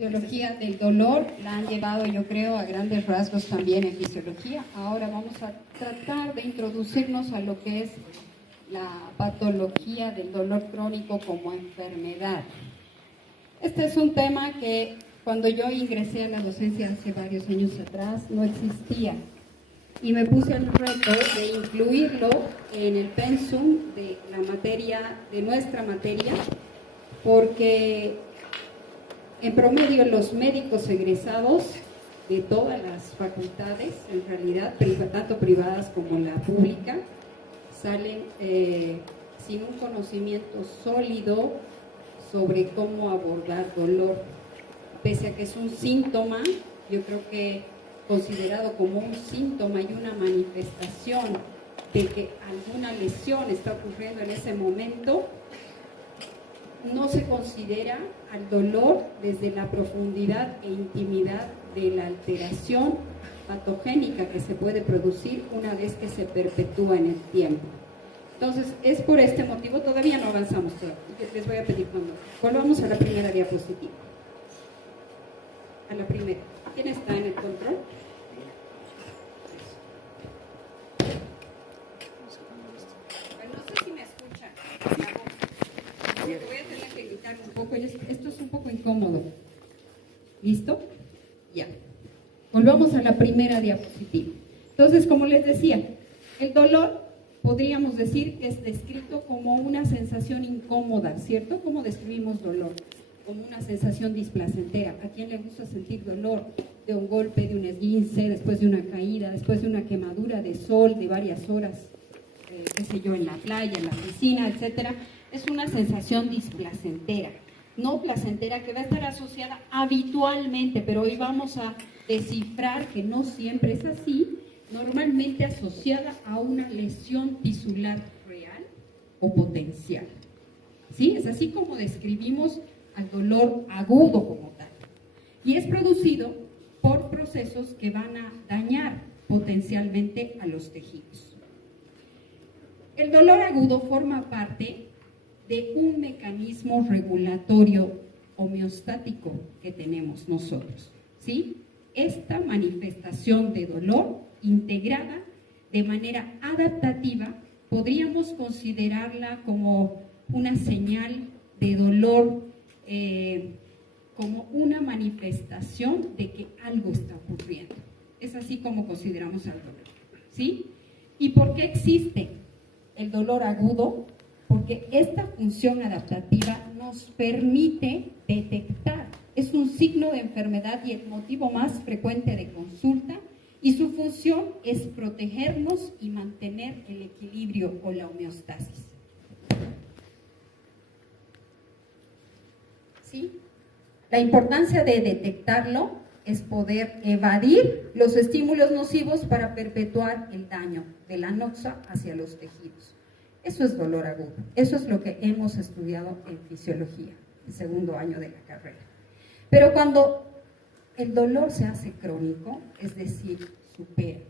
Fisiología del dolor la han llevado, yo creo, a grandes rasgos también en fisiología. Ahora vamos a tratar de introducirnos a lo que es la patología del dolor crónico como enfermedad. Este es un tema que cuando yo ingresé a la docencia hace varios años atrás no existía y me puse el reto de incluirlo en el pensum de la materia, de nuestra materia, porque en promedio los médicos egresados de todas las facultades, en realidad, tanto privadas como la pública, salen sin un conocimiento sólido sobre cómo abordar dolor. Pese a que es un síntoma, yo creo que considerado como un síntoma y una manifestación de que alguna lesión está ocurriendo en ese momento, no se considera al dolor desde la profundidad e intimidad de la alteración patogénica que se puede producir una vez que se perpetúa en el tiempo. Entonces, es por este motivo, todavía no avanzamos, les voy a pedir cuando volvamos a la primera diapositiva. A la primera. ¿Quién está en el control? Bueno, no sé si me escuchan la voz. Voy a tener que gritar un poco, esto es un poco incómodo. ¿Listo? Ya. Volvamos a la primera diapositiva. Entonces, como les decía, el dolor podríamos decir que es descrito como una sensación incómoda, ¿cierto? ¿Cómo describimos dolor? Como una sensación displacentera. ¿A quién le gusta sentir dolor de un golpe, de un esguince, después de una caída, después de una quemadura de sol de varias horas, qué sé yo, en la playa, en la piscina, etcétera? Es una sensación displacentera, no placentera, que va a estar asociada habitualmente, pero hoy vamos a descifrar que no siempre es así, normalmente asociada a una lesión tisular real o potencial. ¿Sí? Es así como describimos al dolor agudo como tal. Y es producido por procesos que van a dañar potencialmente a los tejidos. El dolor agudo forma parte de un mecanismo regulatorio homeostático que tenemos nosotros, ¿sí? Esta manifestación de dolor integrada de manera adaptativa podríamos considerarla como una señal de dolor, como una manifestación de que algo está ocurriendo. Es así como consideramos al dolor, ¿sí? ¿Y por qué existe el dolor agudo? Porque esta función adaptativa nos permite detectar, es un signo de enfermedad y el motivo más frecuente de consulta, y su función es protegernos y mantener el equilibrio o la homeostasis. ¿Sí? La importancia de detectarlo es poder evadir los estímulos nocivos para perpetuar el daño de la noxa hacia los tejidos. Eso es dolor agudo. Eso es lo que hemos estudiado en fisiología, el segundo año de la carrera. Pero cuando el dolor se hace crónico, es decir, supera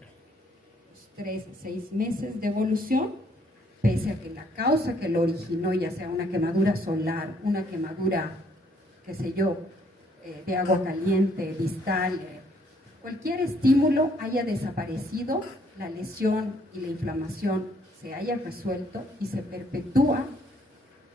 los 3 a 6 meses de evolución, pese a que la causa que lo originó, ya sea una quemadura solar, una quemadura, qué sé yo, de agua caliente, distal, cualquier estímulo haya desaparecido, la lesión y la inflamación se haya resuelto y se perpetúa,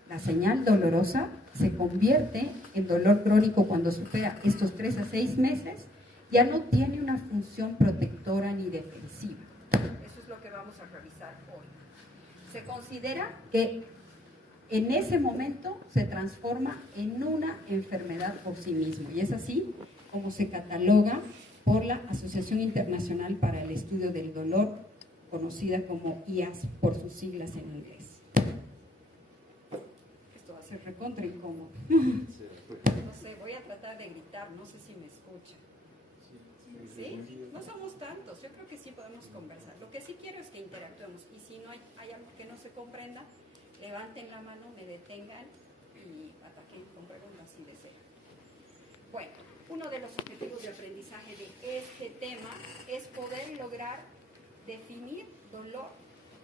la señal dolorosa se convierte en dolor crónico cuando supera estos 3 a 6 meses, ya no tiene una función protectora ni defensiva. Eso es lo que vamos a revisar hoy. Se considera que en ese momento se transforma en una enfermedad por sí mismo, y es así como se cataloga por la Asociación Internacional para el Estudio del Dolor, conocida como IAS por sus siglas en inglés. Esto va a ser recontra incómodo. No sé, voy a tratar de gritar, no sé si me escuchan. ¿Sí? No somos tantos, yo creo que sí podemos conversar. Lo que sí quiero es que interactuemos, y si no hay algo que no se comprenda, levanten la mano, me detengan y ataquen con preguntas si desean. Bueno, uno de los objetivos de aprendizaje de este tema es poder lograr definir dolor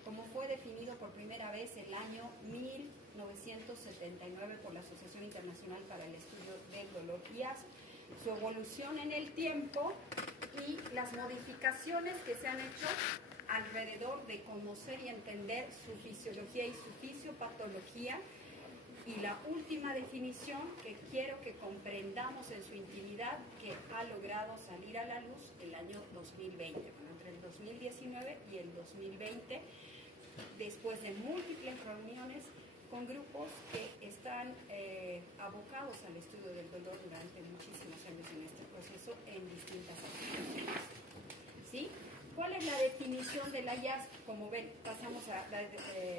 como fue definido por primera vez el año 1979 por la Asociación Internacional para el Estudio del Dolor, IAS, su evolución en el tiempo y las modificaciones que se han hecho alrededor de conocer y entender su fisiología y su fisiopatología. Y la última definición que quiero que comprendamos en su intimidad, que ha logrado salir a la luz el año 2020, bueno, entre el 2019 y el 2020, después de múltiples reuniones con grupos que están abocados al estudio del dolor durante muchísimos años en este proceso en distintas aplicaciones. ¿Sí? ¿Cuál es la definición de la IASP? Como ven, pasamos a la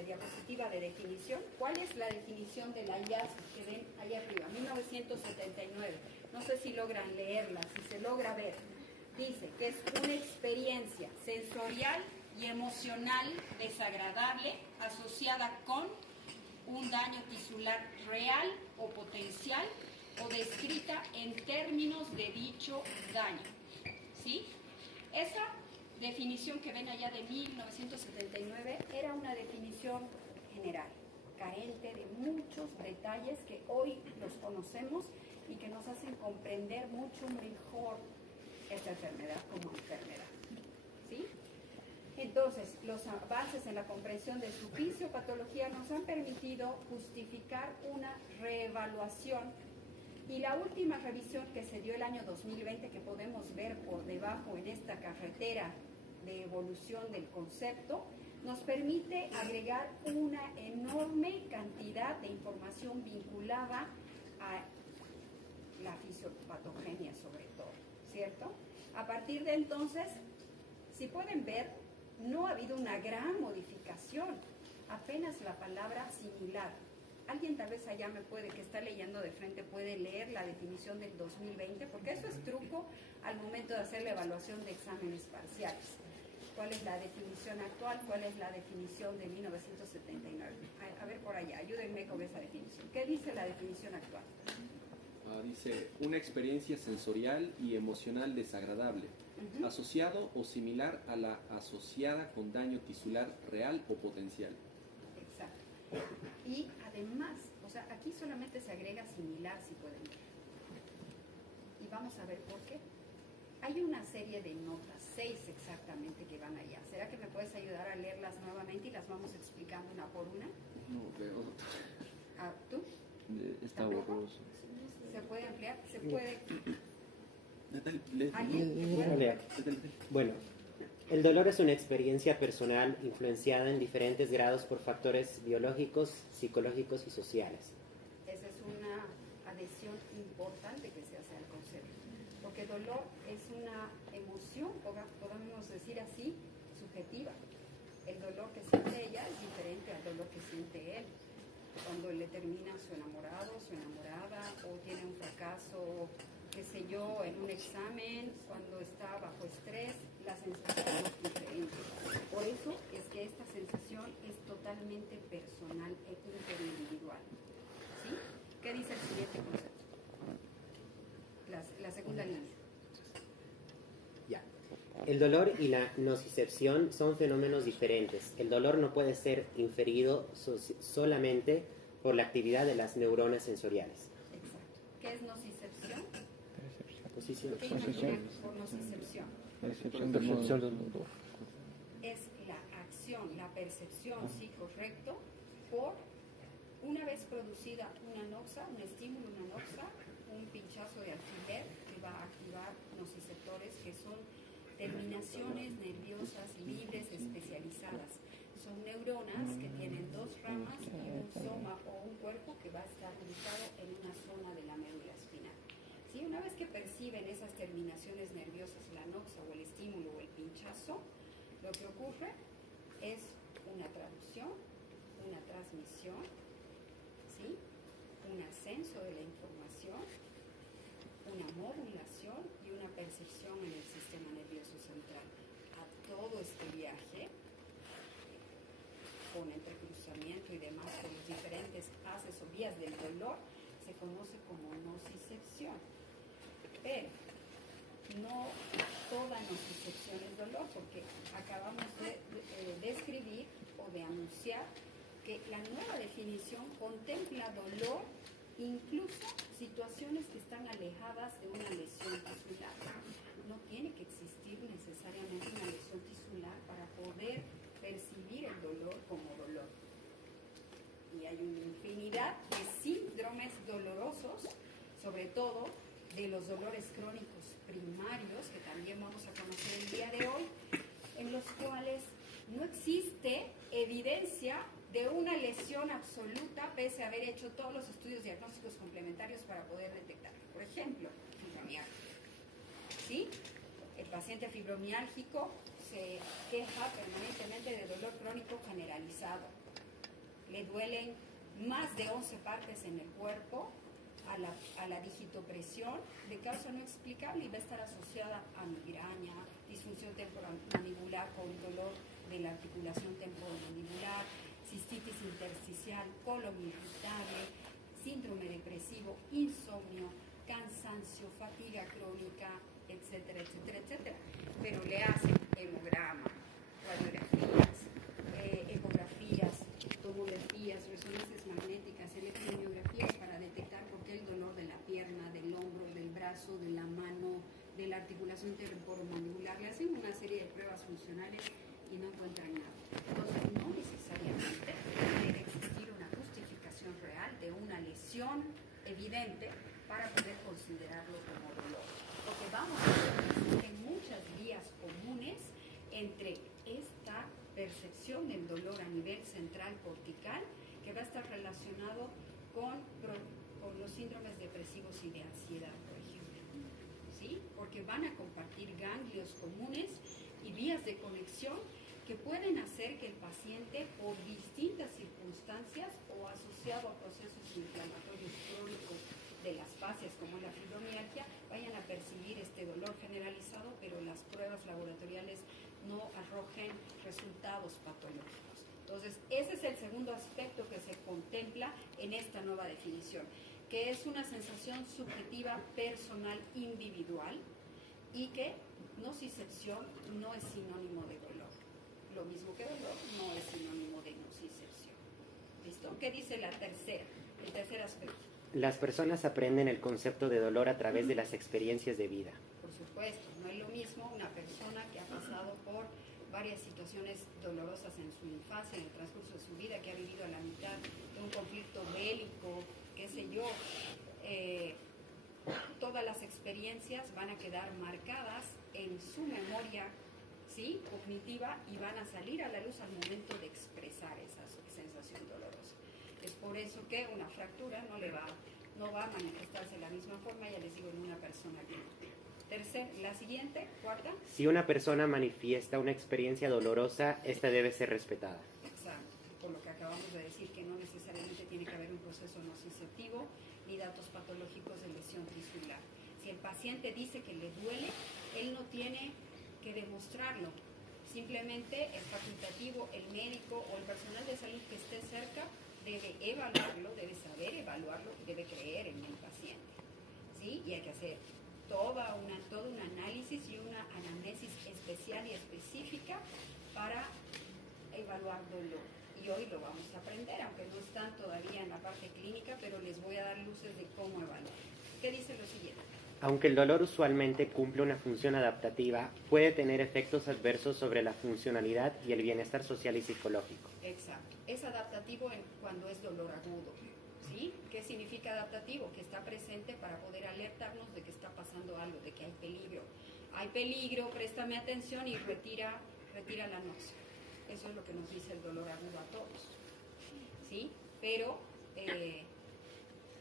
diapositiva de definición. ¿Cuál es la definición de la IASP que ven ahí arriba? 1979. No sé si logran leerla, si se logra ver. Dice que es una experiencia sensorial y emocional desagradable asociada con un daño tisular real o potencial o descrita en términos de dicho daño. ¿Sí? Esa definición que ven allá de 1979 era una definición general, carente de muchos detalles que hoy los conocemos y que nos hacen comprender mucho mejor esta enfermedad como enfermedad. ¿Sí? Entonces, los avances en la comprensión de su fisiopatología nos han permitido justificar una reevaluación y la última revisión que se dio el año 2020, que podemos ver por debajo en esta carretera de evolución del concepto, nos permite agregar una enorme cantidad de información vinculada a la fisiopatogenia sobre todo, ¿cierto? A partir de entonces, si pueden ver, no ha habido una gran modificación, apenas la palabra similar. Alguien tal vez allá me puede, que está leyendo de frente, puede leer la definición del 2020, porque eso es truco al momento de hacer la evaluación de exámenes parciales. ¿Cuál es la definición actual? ¿Cuál es la definición de 1979? A ver por allá, ayúdenme con esa definición. ¿Qué dice la definición actual? Dice, una experiencia sensorial y emocional desagradable, asociado o similar a la asociada con daño tisular real o potencial. Exacto. Y además, o sea, aquí solamente se agrega similar, si pueden ver. Y vamos a ver por qué. Hay una serie de notas, 6 exactamente, que van allá. ¿Será que me puedes ayudar a leerlas nuevamente y las vamos explicando una por una? No veo. ¿Tú? Está borroso. ¿Se puede ampliar? ¿Se puede...? Bueno, el dolor es una experiencia personal influenciada en diferentes grados por factores biológicos, psicológicos y sociales. Esa es una adhesión importante que se hace al concepto, porque dolor es una emoción, podemos decir así, subjetiva. El dolor que siente ella es diferente al dolor que siente él. Cuando le termina su enamorado, su enamorada, o tiene un fracaso, qué sé yo, en un examen, cuando está bajo estrés, la sensación es diferente. Por eso es que esta sensación es totalmente personal e interindividual. ¿Sí? ¿Qué dice el siguiente concepto? La segunda línea. Ya. El dolor y la nocicepción son fenómenos diferentes. El dolor no puede ser inferido solamente por la actividad de las neuronas sensoriales. Exacto. ¿Qué es nocicepción? Posición. ¿Qué imaginan por nocicepción? Percepción del dolor. Es la acción, la percepción, sí, correcto, por una vez producida una noxa, un estímulo, una noxa, un pinchazo de alfiler que va a activar nociceptores que son terminaciones nerviosas libres especializadas. Son neuronas que tienen 2 ramas y un soma o un cuerpo que va a estar ubicado en una zona de la médula espinal. ¿Sí? Una vez que perciben esas terminaciones nerviosas, la noxa o el estímulo o el pinchazo, lo que ocurre es una traducción, una transmisión, ¿sí? Un ascenso de la información, una modulación y una percepción en el sistema nervioso central. A todo este viaje, con entrecruzamiento y demás, con los diferentes haces o vías del dolor, se conoce como nocicepción. Pero no toda nocicepción es dolor, porque acabamos de describir o de anunciar que la nueva definición contempla dolor incluso situaciones que están alejadas de una lesión tisular. No tiene que existir necesariamente una lesión tisular para poder percibir el dolor como dolor. Y hay una infinidad de síndromes dolorosos, sobre todo de los dolores crónicos primarios, que también vamos a conocer el día de hoy, en los cuales no existe evidencia de una lesión absoluta pese a haber hecho todos los estudios diagnósticos complementarios para poder detectar. Por ejemplo, fibromialgia. ¿Sí? El paciente fibromiálgico se queja permanentemente de dolor crónico generalizado. Le duelen más de 11 partes en el cuerpo, a la digitopresión de causa no explicable y va a estar asociada a migraña, disfunción temporomandibular con dolor de la articulación temporomandibular, cistitis intersticial, colon irritable, síndrome depresivo, insomnio, cansancio, fatiga crónica, etcétera, etcétera, etcétera. Pero le hacen hemograma, radiografías, ecografías, tomografías, resonancias magnéticas, electromiografías para detectar por qué el dolor de la pierna, del hombro, del brazo, de la mano, de la articulación temporomandibular. Le hacen una serie de pruebas funcionales y no encuentran nada. Entonces, no necesariamente debe existir una justificación real de una lesión evidente para poder considerarlo como dolor. Lo que vamos a ver es que hay muchas vías comunes entre esta percepción del dolor a nivel central cortical, que va a estar relacionado con los síndromes depresivos y de ansiedad, por ejemplo. ¿Sí? Porque van a compartir ganglios comunes y vías de conexión que pueden hacer que el paciente, por distintas circunstancias o asociado a procesos inflamatorios crónicos de las fascias, como la fibromialgia, vayan a percibir este dolor generalizado, pero las pruebas laboratoriales no arrojen resultados patológicos. Entonces, ese es el segundo aspecto que se contempla en esta nueva definición, que es una sensación subjetiva personal individual y que nocicepción no es sinónimo de dolor. Lo mismo que dolor no es sinónimo de nocicepción. ¿Listo? ¿Qué dice el tercer aspecto? Las personas aprenden el concepto de dolor a través de las experiencias de vida. Por supuesto, no es lo mismo una persona que ha pasado por varias situaciones dolorosas en su infancia, en el transcurso de su vida, que ha vivido a la mitad de un conflicto bélico, qué sé yo. Todas las experiencias van a quedar marcadas en su memoria, ¿sí?, cognitiva, y van a salir a la luz al momento de expresar esa sensación dolorosa. Es por eso que una fractura no va a manifestarse de la misma forma, ya les digo, en una persona que la siguiente, cuarta. Si una persona manifiesta una experiencia dolorosa, esta debe ser respetada. Exacto, por lo que acabamos de decir, que no necesariamente tiene que haber un proceso nociceptivo ni datos patológicos de lesión tisular. Si el paciente dice que le duele, él no tiene que demostrarlo. Simplemente es facultativo, el médico o el personal de salud que esté cerca debe evaluarlo, debe saber evaluarlo y debe creer en el paciente. ¿Sí? Y hay que hacer todo un análisis y una anamnesis especial y específica para evaluar dolor. Y hoy lo vamos a aprender, aunque no están todavía en la parte clínica, pero les voy a dar luces de cómo evaluar. ¿Qué dice lo siguiente? Aunque el dolor usualmente cumple una función adaptativa, puede tener efectos adversos sobre la funcionalidad y el bienestar social y psicológico. Exacto. Es adaptativo cuando es dolor agudo. ¿Sí? ¿Qué significa adaptativo? Que está presente para poder alertarnos de que está pasando algo, de que hay peligro. Hay peligro, préstame atención y retira la náusea. Eso es lo que nos dice el dolor agudo a todos. ¿Sí? Pero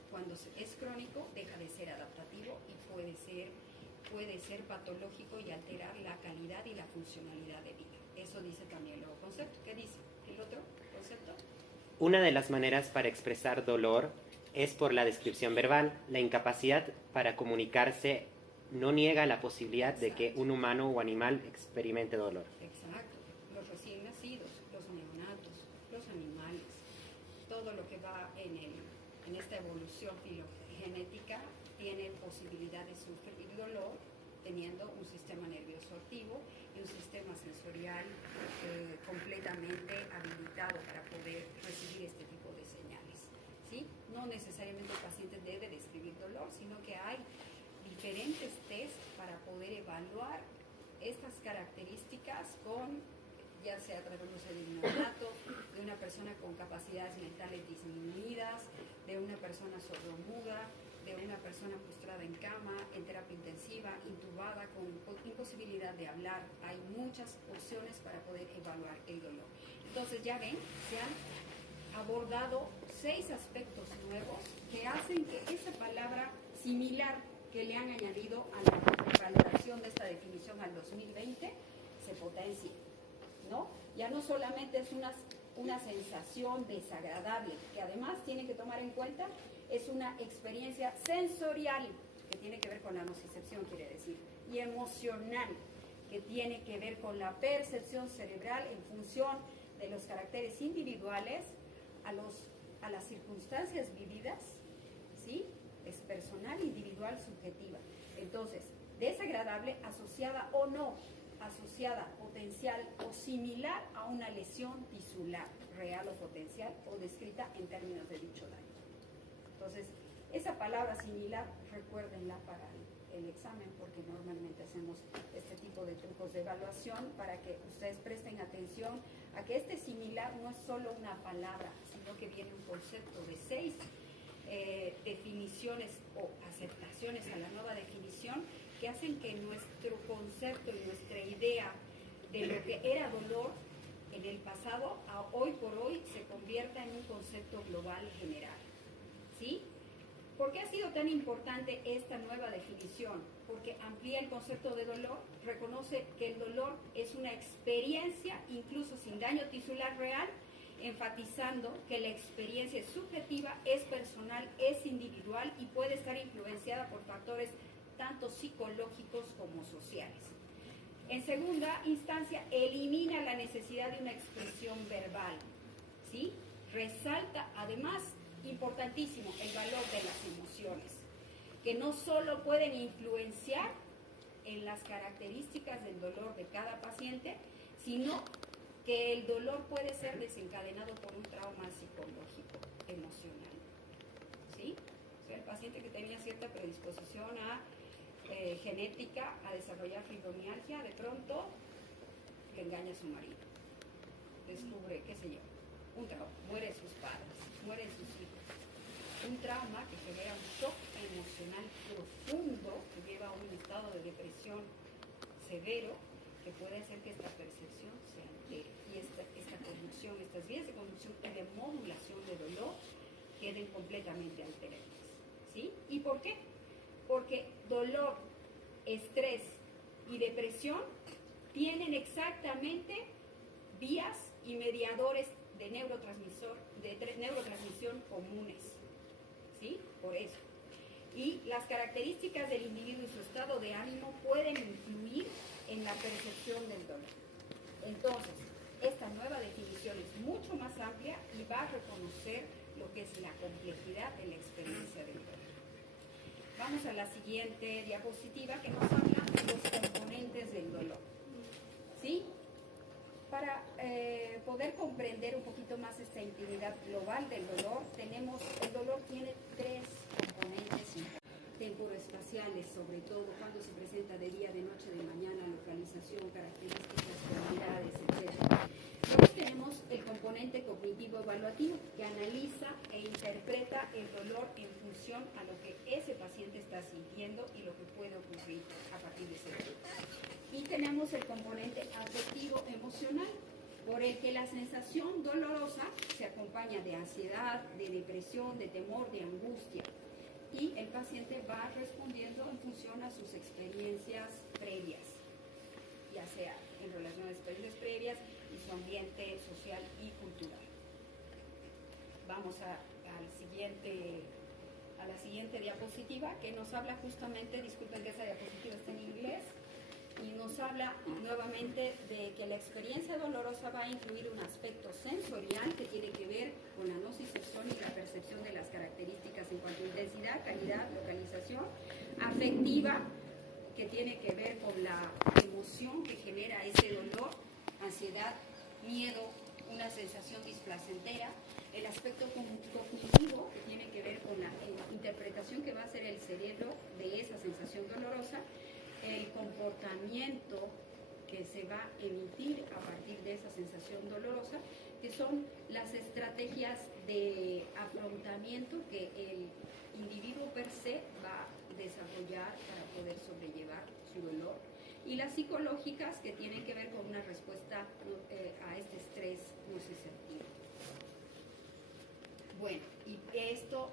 cuando es crónico deja de ser adaptativo y puede ser patológico y alterar la calidad y la funcionalidad de vida. Eso dice también el nuevo concepto. ¿Qué dice el otro concepto? Una de las maneras para expresar dolor es por la descripción verbal. La incapacidad para comunicarse no niega la posibilidad de que un humano o animal experimente dolor. Exacto. Los recién nacidos, los neonatos, los animales, todo lo que va en esta evolución filogenética tiene posibilidad de sufrir dolor teniendo un sistema nervioso activo y un sistema sensorial completamente habilitado para poder recibir este tipo de señales. ¿Sí? no necesariamente el paciente debe describir dolor, sino que hay diferentes test para poder evaluar estas características con, ya sea a través de un neonato, de una persona con capacidades mentales disminuidas, de una persona sordomuda, de una persona postrada en cama, en terapia intensiva, intubada, con imposibilidad de hablar. Hay muchas opciones para poder evaluar el dolor. Entonces ya ven, se han abordado 6 aspectos nuevos que hacen que esa palabra similar que le han añadido a la valoración de esta definición al 2020 se potencie, ¿no? Ya no solamente es una sensación desagradable, que además tienen que tomar en cuenta, es una experiencia sensorial, que tiene que ver con la nocicepción, quiere decir, y emocional, que tiene que ver con la percepción cerebral en función de los caracteres individuales a las circunstancias vividas, ¿sí? Es personal, individual, subjetiva. Entonces, desagradable, asociada o no, asociada, potencial o similar a una lesión tisular, real o potencial, o descrita en términos de dicho daño. Entonces, esa palabra similar, recuérdenla para el examen, porque normalmente hacemos este tipo de trucos de evaluación para que ustedes presten atención a que este similar no es solo una palabra, sino que viene un concepto de 6 definiciones o aceptaciones a la nueva definición que hacen que nuestro concepto y nuestra idea de lo que era dolor en el pasado, a hoy por hoy, se convierta en un concepto global general. ¿Sí? ¿Por qué ha sido tan importante esta nueva definición? Porque amplía el concepto de dolor, reconoce que el dolor es una experiencia, incluso sin daño tisular real, enfatizando que la experiencia es subjetiva, es personal, es individual y puede estar influenciada por factores tanto psicológicos como sociales. En segunda instancia, elimina la necesidad de una expresión verbal, ¿sí? Resalta, además, importantísimo, el valor de las emociones, que no solo pueden influenciar en las características del dolor de cada paciente, sino que el dolor puede ser desencadenado por un trauma psicológico, emocional, ¿sí? O sea, el paciente que tenía cierta predisposición genética a desarrollar fibromialgia, de pronto le engaña a su marido, descubre, qué sé yo, un trauma, mueren sus padres, mueren sus hijos, un trauma que genera un shock emocional profundo que lleva a un estado de depresión severo, que puede hacer que esta percepción se altere y esta conducción, estas vías de conducción y de modulación de dolor queden completamente alteradas, ¿sí? ¿Y por qué? Porque dolor, estrés y depresión tienen exactamente vías y mediadores de neurotransmisión comunes, ¿sí? Por eso. Y las características del individuo y su estado de ánimo pueden influir en la percepción del dolor. Entonces, esta nueva definición es mucho más amplia y va a reconocer lo que es la complejidad de la experiencia del dolor. Vamos a la siguiente diapositiva que nos habla de los componentes del dolor. ¿Sí? Para poder comprender un poquito más esta intimidad global del dolor, el dolor tiene 3 componentes temporoespaciales, sobre todo cuando se presenta de día, de noche, de mañana, localización, características, cualidades, etc. Luego tenemos el componente cognitivo-evaluativo, que analiza e interpreta el dolor en función a lo que ese paciente está sintiendo y lo que puede ocurrir a partir de ese dolor. Y tenemos el componente afectivo-emocional, por el que la sensación dolorosa se acompaña de ansiedad, de depresión, de temor, de angustia. Y el paciente va respondiendo en función a sus experiencias previas, ya sea en relación a experiencias previas y su ambiente social y cultural. Vamos a la siguiente diapositiva, que nos habla justamente, disculpen que esa diapositiva está en inglés, y nos habla nuevamente de que la experiencia dolorosa va a incluir un aspecto sensorial que tiene que ver con la nocicepción y la percepción de las características en cuanto a intensidad, calidad, localización, afectiva, que tiene que ver con la emoción que genera ese dolor, ansiedad, miedo una sensación displacentera, el aspecto cognitivo que tiene que ver con la interpretación que va a hacer el cerebro de esa sensación dolorosa, el comportamiento que se va a emitir a partir de esa sensación dolorosa, que son las estrategias de afrontamiento que el individuo per se va a desarrollar para poder sobrellevar su dolor, y las psicológicas que tienen que ver con una respuesta a este estrés nociceptivo. Bueno, y esto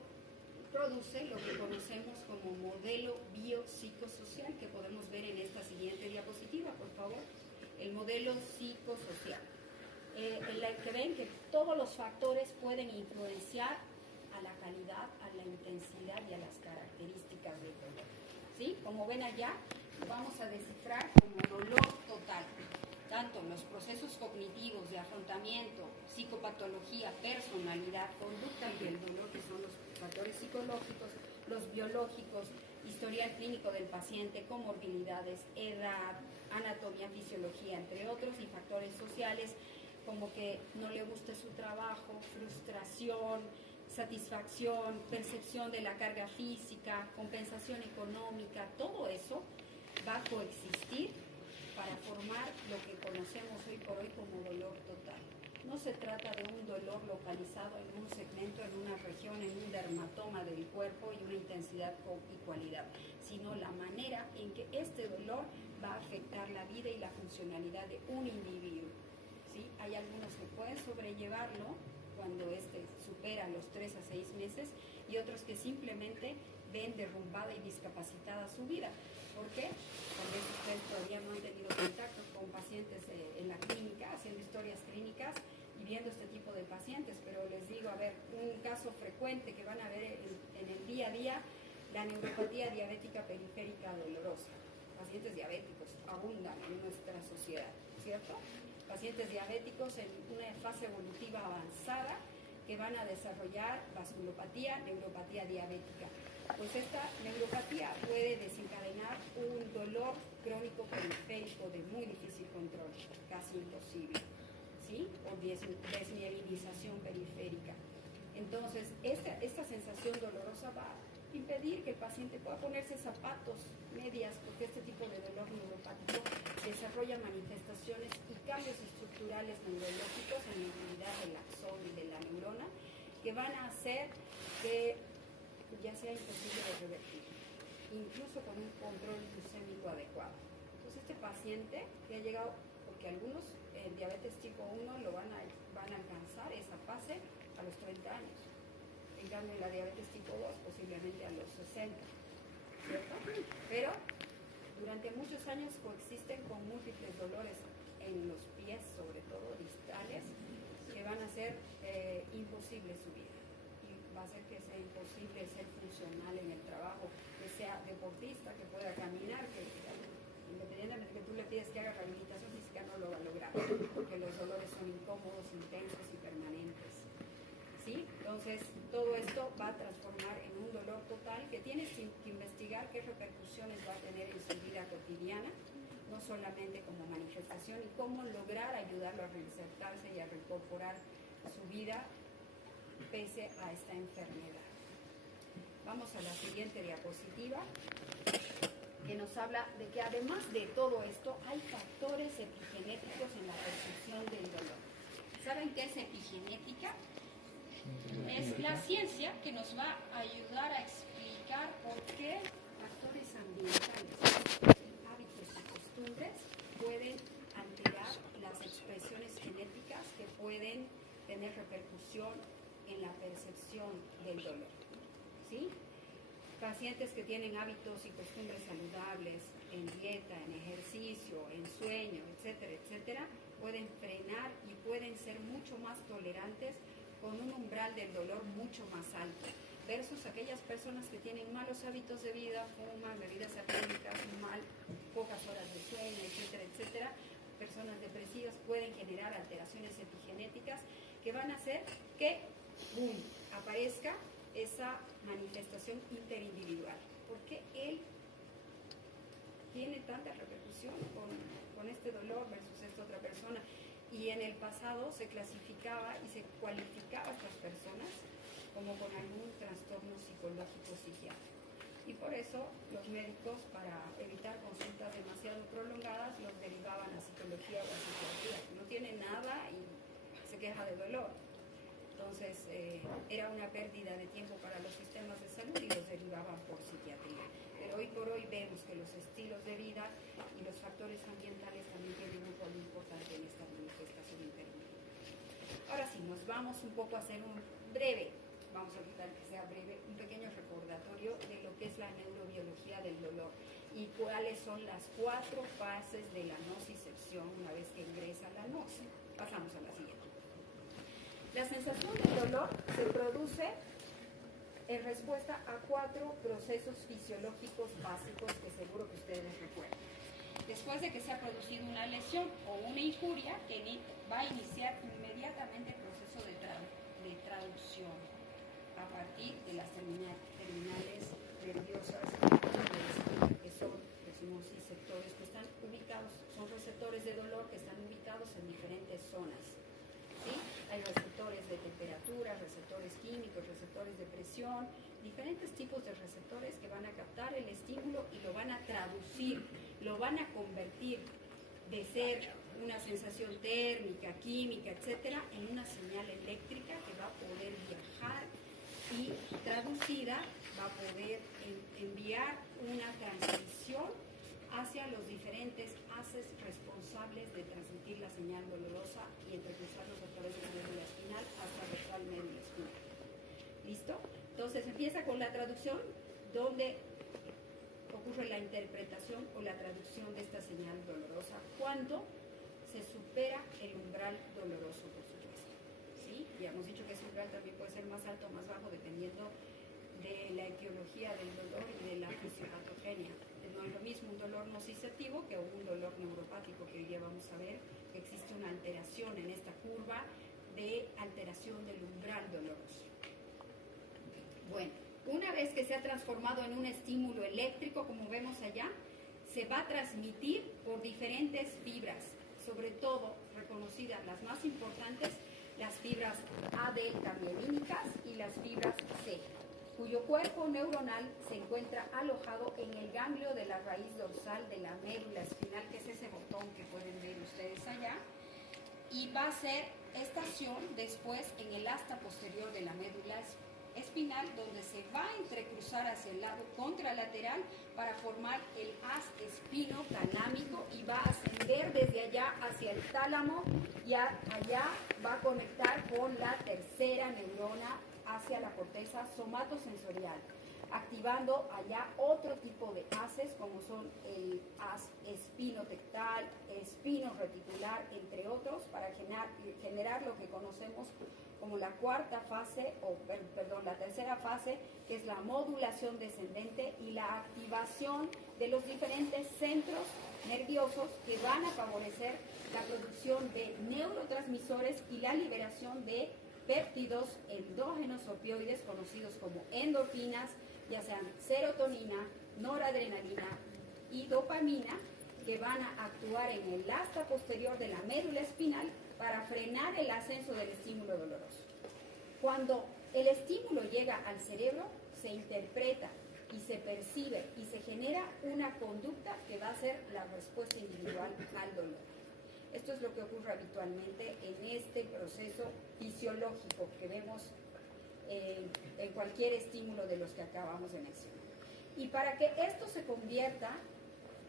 produce lo que conocemos como modelo biopsicosocial, que podemos ver en esta siguiente diapositiva, por favor. El modelo psicosocial, en la que ven que todos los factores pueden influenciar a la calidad, a la intensidad y a las características del dolor. ¿Sí? Como ven allá, vamos a descifrar como dolor total, tanto los procesos cognitivos de afrontamiento, psicopatología, personalidad, conducta y el dolor, que son los factores psicológicos, los biológicos, historial clínico del paciente, comorbilidades, edad, anatomía, fisiología, entre otros, y factores sociales como que no le guste su trabajo, frustración, satisfacción, percepción de la carga física, compensación económica. Todo eso va a coexistir para formar lo que conocemos hoy por hoy como dolor total. No se trata de un dolor localizado en un segmento, en una región, en un dermatoma del cuerpo y una intensidad y cualidad, sino la manera en que este dolor va a afectar la vida y la funcionalidad de un individuo. ¿Sí? Hay algunos que pueden sobrellevarlo cuando supera los 3 a 6 meses, y otros que simplemente ven derrumbada y discapacitada su vida. ¿Por qué? Tal vez ustedes todavía no han tenido contacto con pacientes en la clínica, haciendo historias clínicas y viendo este tipo de pacientes, pero les digo, a ver, un caso frecuente que van a ver en el día a día, la neuropatía diabética periférica dolorosa. Pacientes diabéticos abundan en nuestra sociedad, ¿cierto? Pacientes diabéticos en una fase evolutiva avanzada que van a desarrollar vasculopatía, neuropatía diabética. Pues esta neuropatía puede desencadenar un dolor crónico periférico de muy difícil control, casi imposible, ¿sí? O desmielinización periférica. Entonces, esta sensación dolorosa va a impedir que el paciente pueda ponerse zapatos, medias, porque este tipo de dolor neuropático desarrolla manifestaciones y cambios estructurales neurológicos en la actividad del axón y de la neurona, que van a hacer que ya sea imposible de revertir, incluso con un control glucémico adecuado. Entonces, este paciente que ha llegado, porque algunos en diabetes tipo 1 van a alcanzar esa fase a los 30 años. En cambio, en la diabetes tipo 2 posiblemente a los 60, ¿cierto? Pero durante muchos años coexisten con múltiples dolores en los pies, sobre todo distales, que van a hacer imposible su vida. Y va a hacer que sea imposible ser funcional en el trabajo, que sea deportista, que pueda caminar, que independientemente de que tú le pides que haga rehabilitación física, no lo va a lograr, porque los dolores son incómodos, intensos y permanentes. ¿Sí? Entonces, todo esto va a transformar en un dolor total que tienes que investigar qué repercusiones va a tener en su vida cotidiana, no solamente como manifestación, y cómo lograr ayudarlo a reinsertarse y a reincorporar su vida pese a esta enfermedad. Vamos a la siguiente diapositiva, que nos habla de que además de todo esto hay factores epigenéticos en la percepción del dolor. ¿Saben qué es epigenética? Es la ciencia que nos va a ayudar a explicar por qué factores ambientales, hábitos y costumbres pueden alterar las expresiones genéticas que pueden tener repercusión en la percepción del dolor. ¿Sí? Pacientes que tienen hábitos y costumbres saludables, en dieta, en ejercicio, en sueño, etcétera, etcétera, pueden frenar y pueden ser mucho más tolerantes con un umbral del dolor mucho más alto, versus aquellas personas que tienen malos hábitos de vida, fuman, bebidas alcohólicas, pocas horas de sueño, etcétera, etcétera. Personas depresivas pueden generar alteraciones epigenéticas que van a hacer que aparezca esa manifestación interindividual. ¿Por qué él tiene tanta repercusión con este dolor versus esta otra persona? y en el pasado se clasificaba y se cualificaba a estas personas como con algún trastorno psicológico psiquiátrico. Y por eso los médicos, para evitar consultas demasiado prolongadas, los derivaban a psicología o a psiquiatría. No tiene nada y se queja de dolor. Entonces era una pérdida de tiempo para los sistemas de salud y los derivaban por psiquiatría. Pero hoy por hoy vemos que los estilos de vida y los factores ambientales también tienen un rol importante en esta manifestación intermedia. Ahora sí, nos vamos un poco a hacer un breve, vamos a tratar que sea breve, un pequeño recordatorio de lo que es la neurobiología del dolor y cuáles son las 4 fases de la nocicepción una vez que ingresa la noci. Pasamos a la siguiente. La sensación del dolor se produce en respuesta a 4 procesos fisiológicos básicos que seguro que ustedes recuerdan. Después de que se ha producido una lesión o una injuria, que va a iniciar inmediatamente el proceso de traducción a partir de las terminales nerviosas que son los nociceptores que están ubicados, son receptores de dolor que están ubicados en diferentes zonas. ¿Sí? Hay receptores de temperatura, receptores químicos, receptores de presión, diferentes tipos de receptores que van a captar el estímulo y lo van a traducir, lo van a convertir de ser una sensación térmica, química, etcétera, en una señal eléctrica que va a poder viajar y traducida va a poder enviar una transmisión hacia los diferentes haces responsables de transmitir la señal dolorosa y entrecruzarlos a través de la médula espinal hasta la ventral médula espinal. ¿Listo? Entonces empieza con la traducción, donde ocurre la interpretación o la traducción de esta señal dolorosa cuando se supera el umbral doloroso, por supuesto. ¿Sí? Ya hemos dicho que ese umbral también puede ser más alto o más bajo dependiendo de la etiología del dolor y de la fisiopatogenia. No es lo mismo un dolor nociceptivo que un dolor neuropático, que hoy día vamos a ver que existe una alteración en esta curva de alteración del umbral doloroso. Bueno, una vez que se ha transformado en un estímulo eléctrico, como vemos allá, se va a transmitir por diferentes fibras, sobre todo reconocidas las más importantes, las fibras A-delta-mielínicas y las fibras C, cuyo cuerpo neuronal se encuentra alojado en el ganglio de la raíz dorsal de la médula espinal, que es ese botón que pueden ver ustedes allá, y va a ser estación después en el asta posterior de la médula espinal, donde se va a entrecruzar hacia el lado contralateral para formar el haz espinotalámico y va a ascender desde allá hacia el tálamo y allá va a conectar con la tercera neurona hacia la corteza somatosensorial, activando allá otro tipo de haces como son el haz espinotectal, espinoreticular, entre otros, para generar lo que conocemos como la la tercera fase, que es la modulación descendente y la activación de los diferentes centros nerviosos que van a favorecer la producción de neurotransmisores y la liberación de péptidos endógenos opioides conocidos como endorfinas, ya sean serotonina, noradrenalina y dopamina, que van a actuar en el asta posterior de la médula espinal para frenar el ascenso del estímulo doloroso. Cuando el estímulo llega al cerebro, se interpreta y se percibe y se genera una conducta que va a ser la respuesta individual al dolor. Esto es lo que ocurre habitualmente en este proceso fisiológico que vemos en cualquier estímulo de los que acabamos de mencionar. Y para que esto se convierta,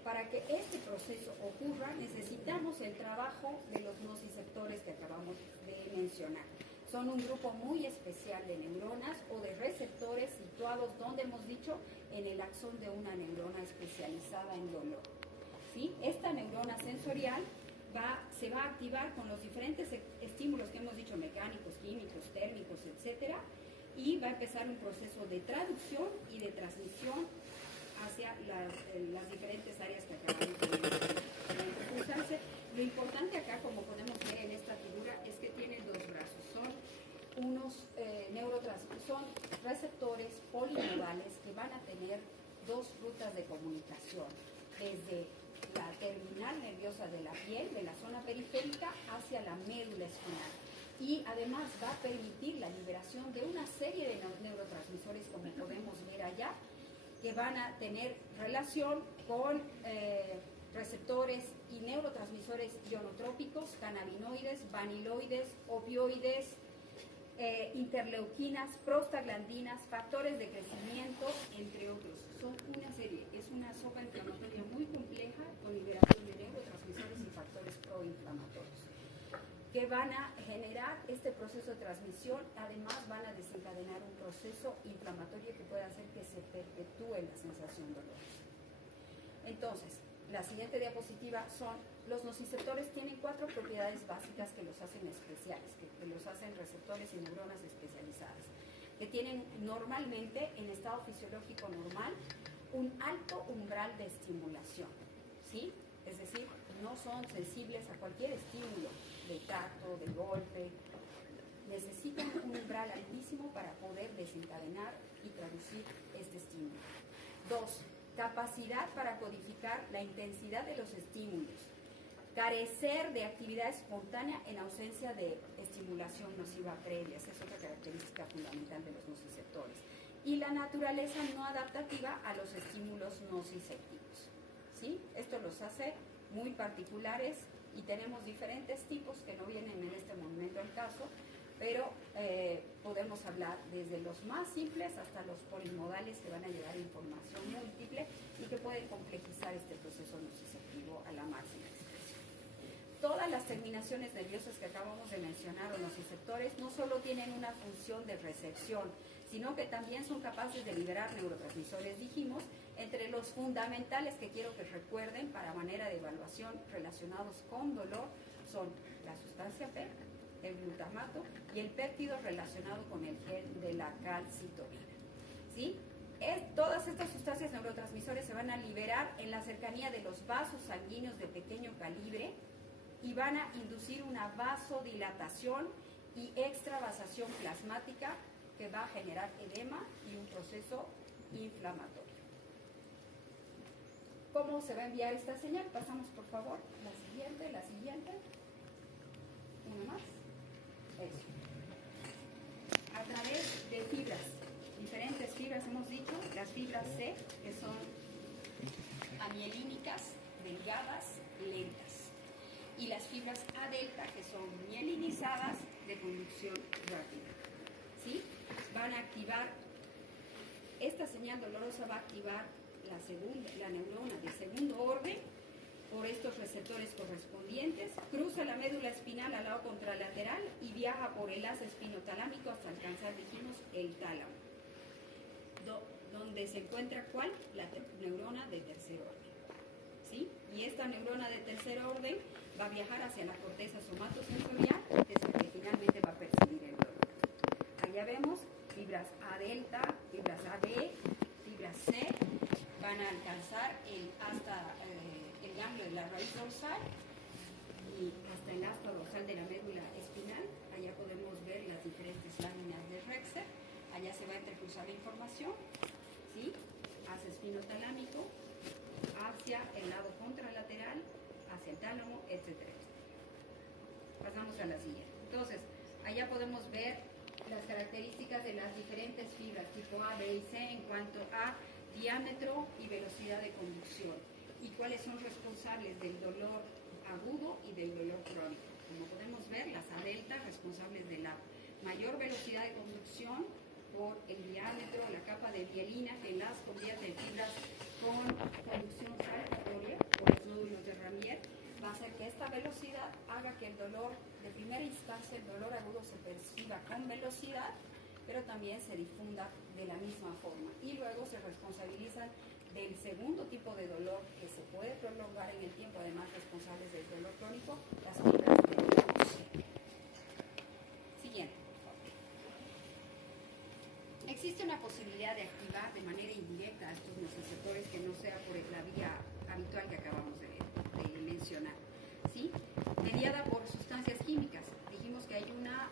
para que este proceso ocurra, necesitamos el trabajo de los nociceptores que acabamos de mencionar. Son un grupo muy especial de neuronas o de receptores situados, donde hemos dicho, en el axón de una neurona especializada en dolor. ¿Sí? Esta neurona sensorial se va a activar con los diferentes estímulos que hemos dicho, mecánicos, químicos, térmicos, etcétera, y va a empezar un proceso de traducción y de transmisión hacia las diferentes áreas que acabamos de usarse. Lo importante acá, como podemos ver en esta figura, es que tiene dos brazos. Son unos son receptores polinodales que van a tener dos rutas de comunicación, desde la terminal nerviosa de la piel, de la zona periférica, hacia la médula espinal. Y además va a permitir la liberación de una serie de neurotransmisores, como podemos ver allá, que van a tener relación con receptores y neurotransmisores ionotrópicos, cannabinoides, vaniloides, opioides, interleuquinas, prostaglandinas, factores de crecimiento, entre otros. Son una serie, es una sopa inflamatoria muy compleja con liberación de neurotransmisores y factores proinflamatorios que van a generar este proceso de transmisión. Además van a desencadenar un proceso inflamatorio que puede hacer que se perpetúe la sensación dolorosa. Entonces, la siguiente diapositiva son los nociceptores. Tienen 4 propiedades básicas que los hacen especiales, que los hacen receptores y neuronas especializadas, que tienen normalmente en estado fisiológico normal un alto umbral de estimulación, ¿sí? Es decir, no son sensibles a cualquier estímulo de tacto, de golpe. Necesitan un umbral altísimo para poder desencadenar y traducir este estímulo. 2. Capacidad para codificar la intensidad de los estímulos. Carecer de actividad espontánea en ausencia de estimulación nociva previa. Esa es otra característica fundamental de los nociceptores. Y la naturaleza no adaptativa a los estímulos nociceptivos, ¿sí? Esto los hace muy particulares y tenemos diferentes tipos que no vienen en este momento al caso, pero podemos hablar desde los más simples hasta los polimodales que van a llevar información múltiple y que pueden complejizar este proceso nociceptivo a la máxima expresión. Todas las terminaciones nerviosas que acabamos de mencionar o nociceptores no solo tienen una función de recepción, sino que también son capaces de liberar neurotransmisores, dijimos. Entre los fundamentales que quiero que recuerden para manera de evaluación relacionados con dolor son la sustancia P, el glutamato y el péptido relacionado con el gel de la calcitonina, ¿sí? Todas estas sustancias neurotransmisores se van a liberar en la cercanía de los vasos sanguíneos de pequeño calibre y van a inducir una vasodilatación y extravasación plasmática que va a generar edema y un proceso inflamatorio. ¿Cómo se va a enviar esta señal? Pasamos por favor, la siguiente. Una más. Eso. A través de fibras, diferentes fibras hemos dicho, las fibras C, que son amielínicas, delgadas, lentas. Y las fibras A delta, que son mielinizadas, de conducción rápida. ¿Sí? Van a activar, esta señal dolorosa va a activar la neurona de segundo orden por estos receptores correspondientes, cruza la médula espinal al lado contralateral y viaja por el haz espinotalámico hasta alcanzar, dijimos, el tálamo, donde se encuentra ¿cuál? La neurona de tercer orden, ¿sí? Y esta neurona de tercer orden va a viajar hacia la corteza somatosensorial, que es la que finalmente va a percibir el dolor. Allá vemos fibras A delta, fibras AB, fibras C, van a alcanzar hasta el ganglio de la raíz dorsal y hasta el asta dorsal de la médula espinal. Allá podemos ver las diferentes láminas de Rexer. Allá se va a intercruzar la información, ¿sí? Hacia espinotalámico, hacia el lado contralateral, hacia el tálamo, etc. Pasamos a la siguiente. Entonces, allá podemos ver las características de las diferentes fibras tipo A, B y C en cuanto a diámetro y velocidad de conducción y cuáles son responsables del dolor agudo y del dolor crónico. Como podemos ver, las A delta responsables de la mayor velocidad de conducción por el diámetro, la capa de mielina que las convierte en fibras con conducción saltatoria por los nódulos de Ramier, va a hacer que esta velocidad haga que el dolor, de primera instancia, el dolor agudo se perciba con velocidad, pero también se difunda de la misma forma. Y luego se responsabilizan del segundo tipo de dolor que se puede prolongar en el tiempo, además responsables del dolor crónico, las fibras del tipo C. Siguiente, por favor. Existe una posibilidad de activar de manera indirecta a estos nociceptores que no sea por la vía habitual que acabamos de mencionar, ¿sí? Mediada por sustancias químicas. Dijimos que hay una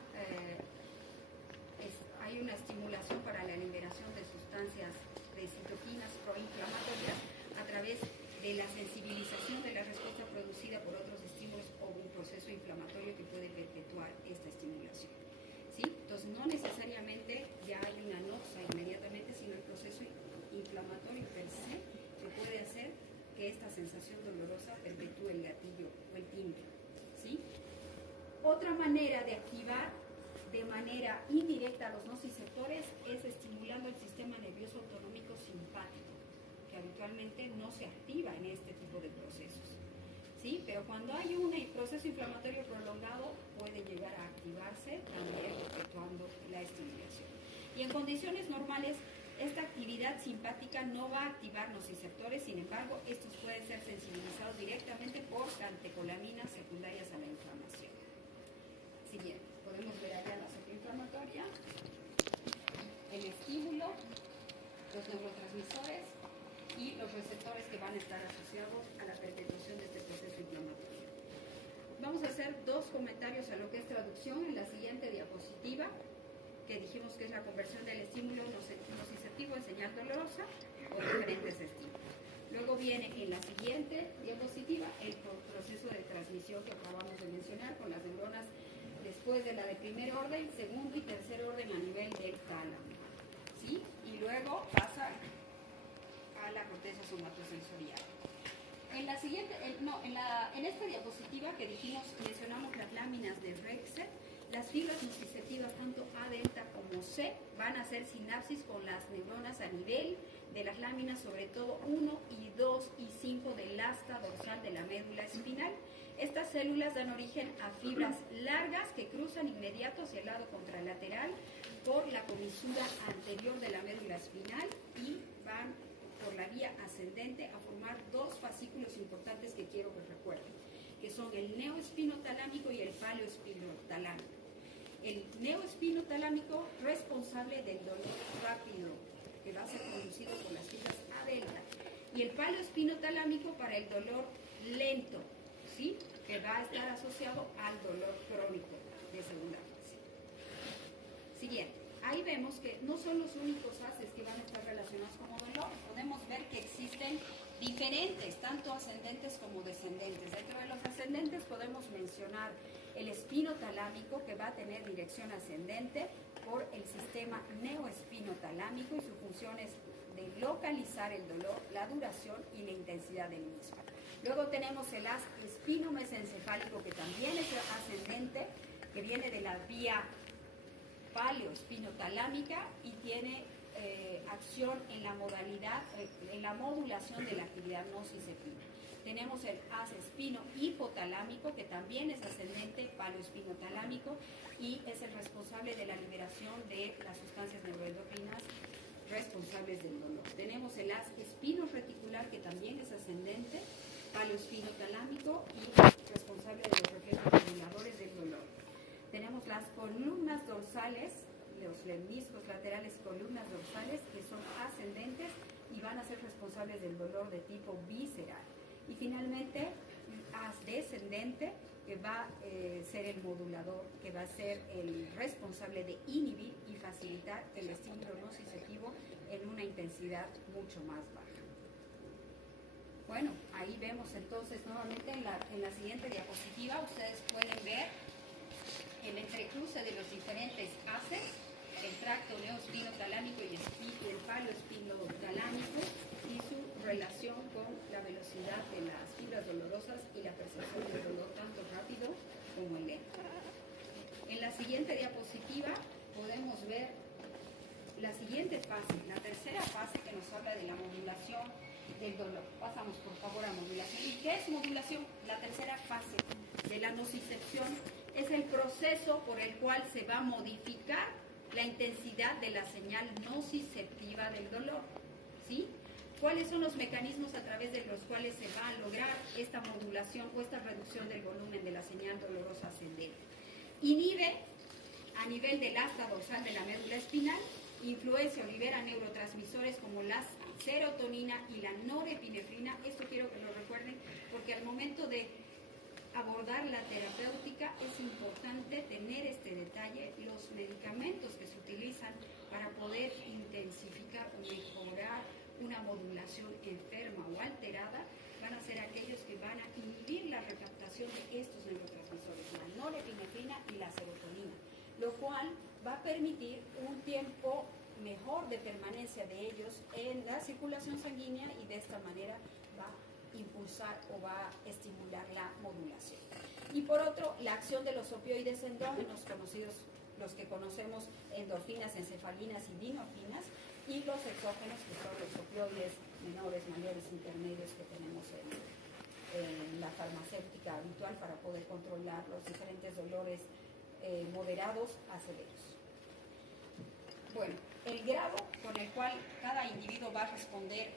estimulación para la liberación de sustancias de citoquinas proinflamatorias a través de la sensibilización de la respuesta producida por otros estímulos o un proceso inflamatorio que puede perpetuar esta estimulación. ¿Sí? Entonces, no necesariamente ya hay una noxa inmediatamente, sino el proceso inflamatorio per se que puede hacer que esta sensación dolorosa perpetúe el gatillo o el timbre. ¿Sí? Otra manera de activar de manera indirecta a los nociceptores es estimulando el sistema nervioso autonómico simpático, que habitualmente no se activa en este tipo de procesos. ¿Sí? Pero cuando hay un proceso inflamatorio prolongado, puede llegar a activarse también efectuando la estimulación. Y en condiciones normales, esta actividad simpática no va a activar nociceptores, sin embargo, estos pueden ser sensibilizados directamente por catecolaminas secundarias a la inflamación. Siguiente, podemos ver allá la zona inflamatoria, el estímulo, los neurotransmisores y los receptores que van a estar asociados a la perpetuación de este proceso inflamatorio. Vamos a hacer dos comentarios a lo que es traducción en la siguiente diapositiva, que dijimos que es la conversión del estímulo nociceptivo en señal dolorosa o diferentes estímulos. Luego viene en la siguiente diapositiva el proceso de transmisión que acabamos de mencionar con las neuronas después de la de primer orden, segundo y tercer orden a nivel del tálamo. ¿Sí? Y luego pasa a la corteza somatosensorial. En la siguiente, en esta diapositiva que dijimos, mencionamos las láminas de Rexet. Las fibras nociceptivas, tanto A delta como C, van a hacer sinapsis con las neuronas a nivel de las láminas, sobre todo 1 y 2 y 5 del asta dorsal de la médula espinal. Estas células dan origen a fibras largas que cruzan inmediato hacia el lado contralateral por la comisura anterior de la médula espinal y van por la vía ascendente a formar dos fascículos importantes que quiero que recuerden, que son el neoespinotalámico y el paleoespinotalámico. El neoespinotalámico responsable del dolor rápido, que va a ser producido por las fibras A delta, y el paleoespinotalámico para el dolor lento, ¿sí? Que va a estar asociado al dolor crónico de segunda fase. Siguiente. Ahí vemos que no son los únicos haces que van a estar relacionados como dolor. Podemos ver que existen diferentes, tanto ascendentes como descendentes. Dentro de los ascendentes podemos mencionar el espinotalámico, que va a tener dirección ascendente por el sistema neoespinotalámico, y su función es de localizar el dolor, la duración y la intensidad del mismo. Luego tenemos el haz espinomesencefálico, que también es ascendente, que viene de la vía paleoespinotalámica y tiene acción en la modalidad, en la modulación de la actividad nociceptiva. Tenemos el haz espino hipotalámico, que también es ascendente paleoespinotalámico y es el responsable de la liberación de las sustancias neuroendocrinas responsables del dolor. Tenemos el haz espino reticular, que también es ascendente paleoespinotalámico y responsable de los reflejos reguladores del dolor. Tenemos las columnas dorsales, los lemniscos laterales columnas dorsales, que son ascendentes y van a ser responsables del dolor de tipo visceral. Y finalmente, haz descendente, que va a ser el modulador, que va a ser el responsable de inhibir y facilitar el estímulo nociceptivo en una intensidad mucho más baja. Bueno, ahí vemos entonces nuevamente en la siguiente diapositiva, ustedes pueden ver el entrecruce de los diferentes haces, el tracto neoespinotalámico y el paleoespinotalámico, y su relación con la velocidad de las fibras dolorosas y la percepción del dolor tanto rápido como lento. En la siguiente diapositiva podemos ver la siguiente fase, la tercera fase, que nos habla de la modulación del dolor. Pasamos por favor a modulación. ¿Y qué es modulación? La tercera fase de la nocicepción es el proceso por el cual se va a modificar la intensidad de la señal nociceptiva del dolor. ¿Sí? ¿Cuáles son los mecanismos a través de los cuales se va a lograr esta modulación o esta reducción del volumen de la señal dolorosa ascendente? Inhibe a nivel del asta dorsal de la médula espinal, influencia o libera neurotransmisores como la serotonina y la norepinefrina. Esto quiero que lo recuerden, porque al momento de abordar la terapéutica es importante tener este detalle. Los medicamentos que se utilizan para poder intensificar o mejorar una modulación enferma o alterada van a ser aquellos que van a inhibir la recaptación de estos neurotransmisores, la norepinefrina y la serotonina, lo cual va a permitir un tiempo mejor de permanencia de ellos en la circulación sanguínea y de esta manera va a impulsar o va a estimular la modulación. Y por otro, la acción de los opioides endógenos, conocidos, los que conocemos, endorfinas, encefalinas y dinorfinas, y los exógenos, que son los opioides menores, mayores, intermedios que tenemos en la farmacéutica habitual para poder controlar los diferentes dolores moderados a severos. Bueno, el grado con el cual cada individuo va a responder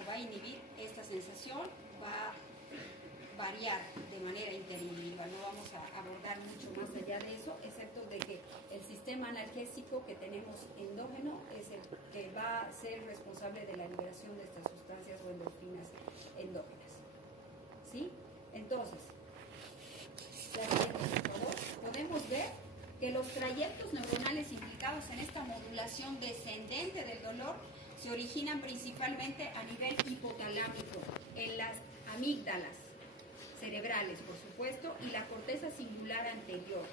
o va a inhibir esta sensación va a variar de manera interindividual. No vamos a abordar mucho más allá de eso, excepto de que el sistema analgésico que tenemos endógeno es el que va a ser responsable de la liberación de estas sustancias o endorfinas endógenas. ¿Sí? Entonces, por favor, podemos ver que los trayectos neuronales implicados en esta modulación descendente del dolor se originan principalmente a nivel hipotalámico, en las amígdalas cerebrales, por supuesto, y la corteza singular anterior,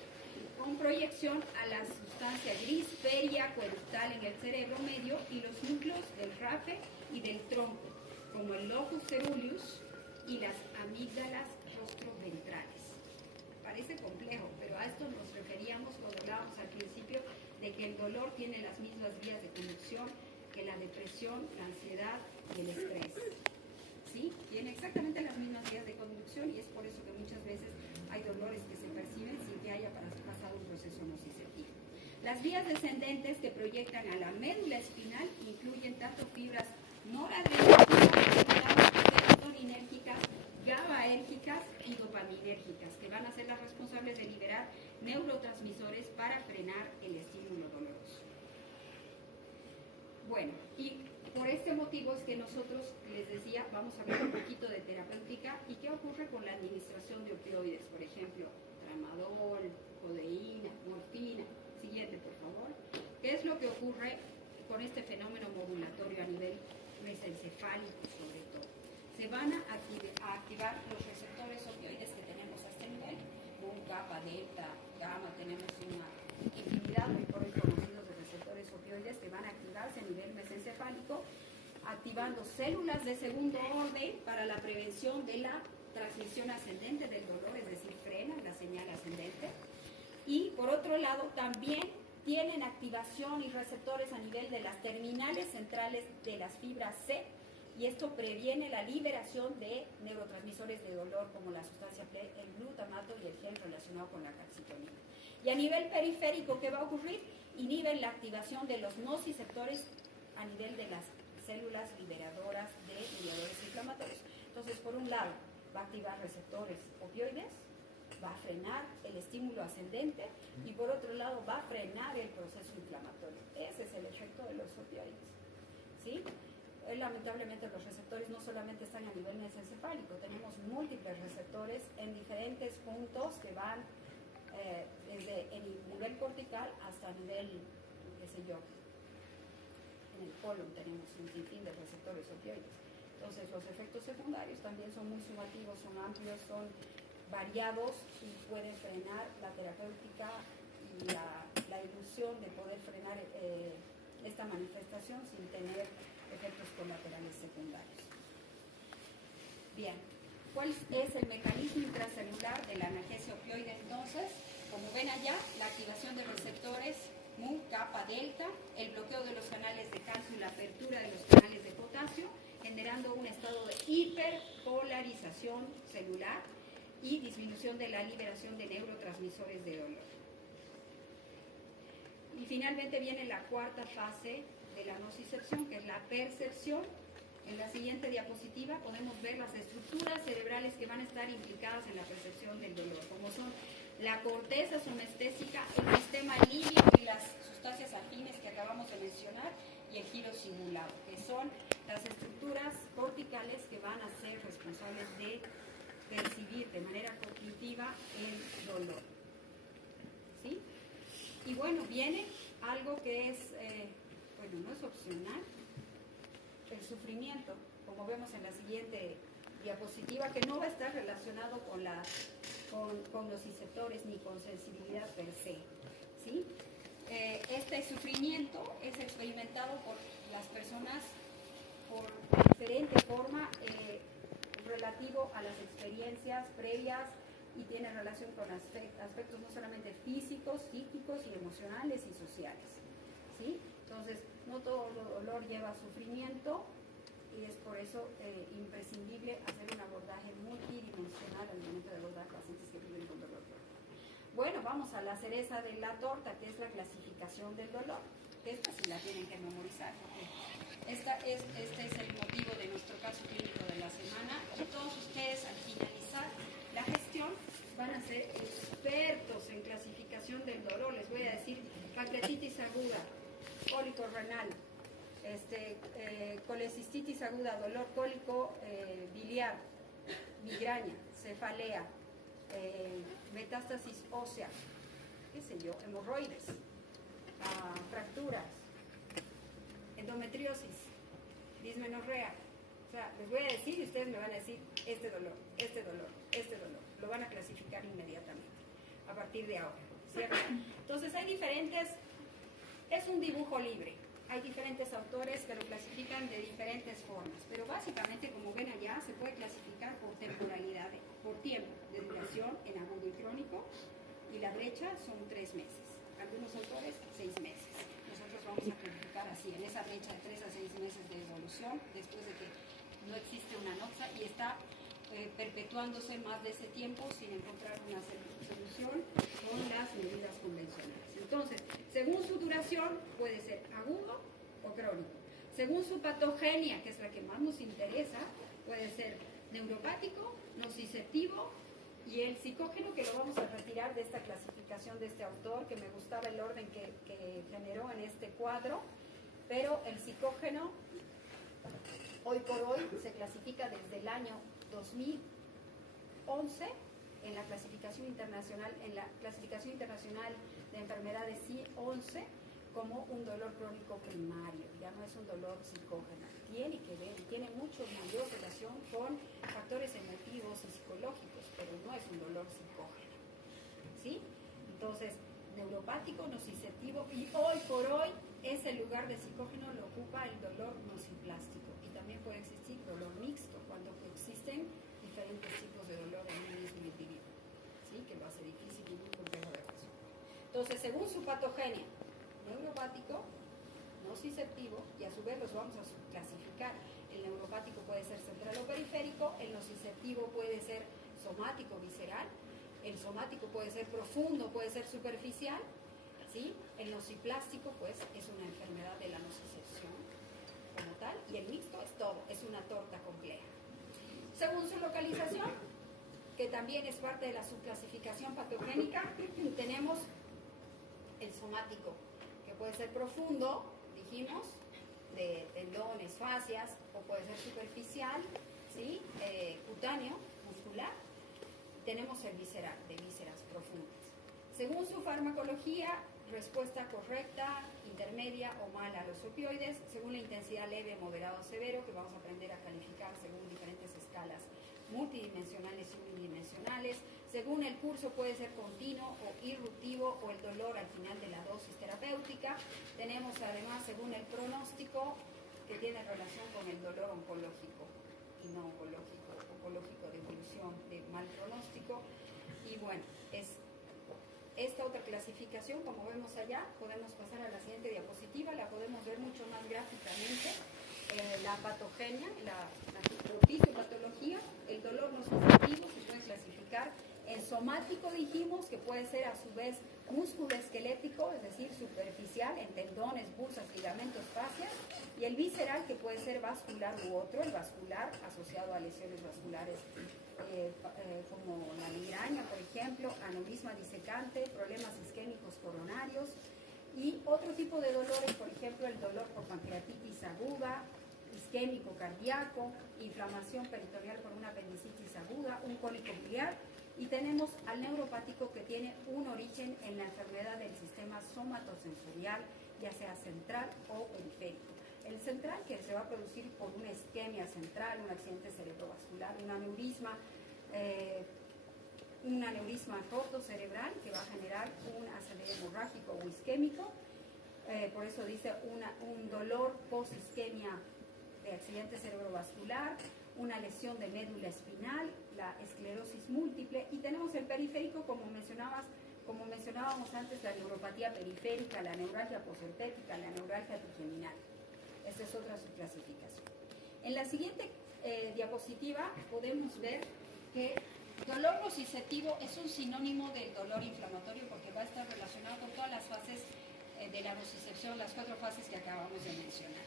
con proyección a la sustancia gris periacueductal en el cerebro medio y los núcleos del rafe y del tronco, como el locus ceruleus y las amígdalas rostroventrales. Parece complejo, pero a esto nos referíamos cuando hablábamos al principio de que el dolor tiene las mismas vías de conducción que la depresión, la ansiedad y el estrés. ¿Sí? Tiene exactamente las mismas vías de conducción y es por eso que muchas veces hay dolores que se perciben sin que haya pasado un proceso nociceptivo. Las vías descendentes que proyectan a la médula espinal incluyen tanto fibras noradrenérgicas, serotoninérgicas, GABAérgicas y dopaminérgicas, que van a ser las responsables de liberar neurotransmisores para frenar el estímulo doloroso. Bueno, y por este motivo es que nosotros, les decía, vamos a ver un poquito de terapéutica y qué ocurre con la administración de opioides, por ejemplo, tramadol, codeína, morfina. Siguiente, por favor. ¿Qué es lo que ocurre con este fenómeno modulatorio a nivel mesencefálico, sobre todo? Se van a activar los receptores opioides que tenemos a este nivel, GABA, delta, gamma, tenemos una infinidad hoy por hoy conocidos de receptores opioides que van a activarse a nivel mesencefálico, activando células de segundo orden para la prevención de la transmisión ascendente del dolor, es decir, frenan la señal ascendente. Y por otro lado, también tienen activación y receptores a nivel de las terminales centrales de las fibras C, y esto previene la liberación de neurotransmisores de dolor como la sustancia P, el glutamato y el gen relacionado con la calcitonina. Y a nivel periférico, ¿qué va a ocurrir? Inhiben la activación de los nociceptores a nivel de las células liberadoras de mediadores inflamatorios. Entonces, por un lado, va a activar receptores opioides, va a frenar el estímulo ascendente y por otro lado va a frenar el proceso inflamatorio. Ese es el efecto de los opioides. ¿Sí? Lamentablemente los receptores no solamente están a nivel mesencefálico, tenemos múltiples receptores en diferentes puntos que van desde el nivel cortical hasta nivel, qué sé yo, en el colon tenemos un sinfín de receptores opioides. Entonces los efectos secundarios también son muy sumativos, son amplios, son variados y pueden frenar la terapéutica y la ilusión de poder frenar esta manifestación sin tener efectos colaterales secundarios. Bien, ¿cuál es el mecanismo intracelular de la analgesia opioide? Entonces, como ven allá, la activación de receptores mu, kappa, delta, el bloqueo de los canales de calcio y la apertura de los canales de potasio, generando un estado de hiperpolarización celular y disminución de la liberación de neurotransmisores de dolor. Y finalmente viene la cuarta fase de la nocicepción, que es la percepción. En la siguiente diapositiva podemos ver las estructuras cerebrales que van a estar implicadas en la percepción del dolor, como son la corteza somestésica, el sistema límbico y las sustancias afines que acabamos de mencionar, y el giro cingulado, que son las estructuras corticales que van a ser responsables de percibir de manera cognitiva el dolor. ¿Sí? Y bueno, viene algo que es, no es opcional, el sufrimiento. Como vemos en la siguiente diapositiva, que no va a estar relacionado con nociceptores ni con sensibilidad per se, ¿sí? Este sufrimiento es experimentado por las personas por diferente forma relativo a las experiencias previas y tiene relación con aspectos no solamente físicos, psíquicos y emocionales y sociales, ¿sí? Entonces, no todo dolor lleva sufrimiento y es por eso imprescindible hacer un abordaje multidimensional al momento de abordar pacientes que viven con dolor. Bueno, vamos a la cereza de la torta, que es la clasificación del dolor. Esta sí la tienen que memorizar. Este es el motivo de nuestro caso clínico de la semana. Y todos ustedes, al finalizar la gestión, van a ser expertos en clasificación del dolor. Les voy a decir pancreatitis aguda, cólico renal, colecistitis aguda, dolor cólico biliar, migraña, cefalea, metástasis ósea, qué sé yo, hemorroides, fracturas, endometriosis, dismenorrea. O sea, les voy a decir y ustedes me van a decir este dolor, este dolor, este dolor. Lo van a clasificar inmediatamente a partir de ahora, ¿cierto? Entonces hay diferentes, es un dibujo libre. Hay diferentes autores que lo clasifican de diferentes formas, pero básicamente, como ven allá, se puede clasificar por temporalidad, por tiempo de duración en agudo y crónico, y la brecha son 3 meses. Algunos autores, 6 meses. Nosotros vamos a clasificar así, en esa brecha de 3 a 6 meses de evolución, después de que no existe una noxa y está perpetuándose más de ese tiempo sin encontrar una solución con las medidas convencionales. Entonces, según su duración, puede ser agudo o crónico. Según su patogenia, que es la que más nos interesa, puede ser neuropático, nociceptivo y el psicógeno, que lo vamos a retirar de esta clasificación de este autor, que me gustaba el orden que generó en este cuadro, pero el psicógeno hoy por hoy se clasifica desde el año 2011 en la clasificación internacional de enfermedades I-11 como un dolor crónico primario, ya no es un dolor psicógeno. Tiene que ver, tiene mucho mayor relación con factores emotivos y psicológicos, pero no es un dolor psicógeno, ¿sí? Entonces, neuropático, nociceptivo, y hoy por hoy ese lugar de psicógeno lo ocupa el dolor nociplástico, y también puede existir dolor mixto cuando existen diferentes tipos de dolor en un mismo individuo, ¿sí? Que lo hace difícil y muy complejo de resolver. Entonces, según su patogenia, neuropático, nociceptivo, y a su vez los vamos a clasificar. El neuropático puede ser central o periférico, el nociceptivo puede ser somático visceral, el somático puede ser profundo, puede ser superficial, ¿sí? El nociplástico pues es una enfermedad de la nocicepción como tal, y el mixto es todo, es una torta compleja. Según su localización, que también es parte de la subclasificación patogénica, tenemos el somático, que puede ser profundo, dijimos, de tendones, fascias, o puede ser superficial, ¿sí? Cutáneo, muscular. Tenemos el visceral, de vísceras profundas. Según su farmacología, respuesta correcta, intermedia o mala a los opioides, según la intensidad leve, moderado o severo, que vamos a aprender a calificar según diferentes escalas multidimensionales y unidimensionales. Según el curso puede ser continuo o irruptivo, o el dolor al final de la dosis terapéutica. Tenemos además, según el pronóstico, que tiene relación con el dolor oncológico y no oncológico de evolución de mal pronóstico. Y bueno, es esta otra clasificación, como vemos allá. Podemos pasar a la siguiente diapositiva, la podemos ver mucho más gráficamente. La patogenia, la fisiopatología, el dolor nociceptivo se puede clasificar en somático, dijimos, que puede ser a su vez musculoesquelético, es decir, superficial, en tendones, bursas, ligamentos, fascias, y el visceral, que puede ser vascular u otro, el vascular asociado a lesiones vasculares como la migraña, por ejemplo, aneurisma disecante, problemas isquémicos coronarios, y otro tipo de dolores, por ejemplo, el dolor por pancreatitis aguda, isquémico cardíaco, inflamación peritoneal por una apendicitis aguda, un cólico biliar, y tenemos al neuropático, que tiene un origen en la enfermedad del sistema somatosensorial, ya sea central o periférico. El central, que se va a producir por una isquemia central, un accidente cerebrovascular, un aneurisma roto cerebral que va a generar un ACV hemorrágico o isquémico. Por eso dice un dolor post-isquemia de accidente cerebrovascular, una lesión de médula espinal, la esclerosis múltiple, y tenemos el periférico, como mencionábamos antes, la neuropatía periférica, la neuralgia posherpética, la neuralgia trigeminal. Esta es otra subclasificación. En la siguiente diapositiva podemos ver que dolor nociceptivo es un sinónimo del dolor inflamatorio porque va a estar relacionado con todas las fases de la nocicepción, las 4 fases que acabamos de mencionar.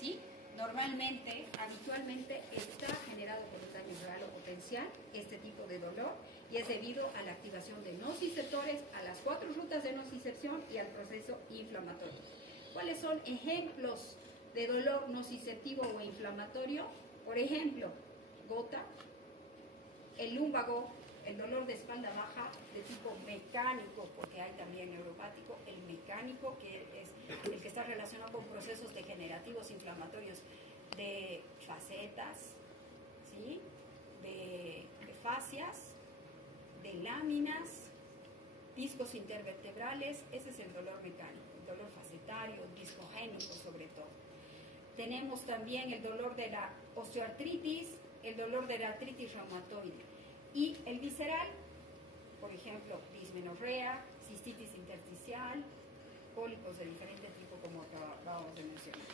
¿Sí? Normalmente, habitualmente, está generado por el daño real o potencial este tipo de dolor y es debido a la activación de nociceptores, a las 4 rutas de nocicepción y al proceso inflamatorio. ¿Cuáles son ejemplos de dolor nociceptivo o inflamatorio? Por ejemplo, gota, el lúmbago, el dolor de espalda baja de tipo mecánico, porque hay también neuropático, el mecánico, que es el que está relacionado con procesos degenerativos inflamatorios de facetas, ¿sí? de fascias, de láminas, discos intervertebrales. Ese es el dolor mecánico, el dolor facetario, discogénico sobre todo. Tenemos también el dolor de la osteoartritis, el dolor de la artritis reumatoide. Y el visceral, por ejemplo, dismenorrea, cistitis intersticial, pólipos de diferente tipo, como acabamos de mencionar.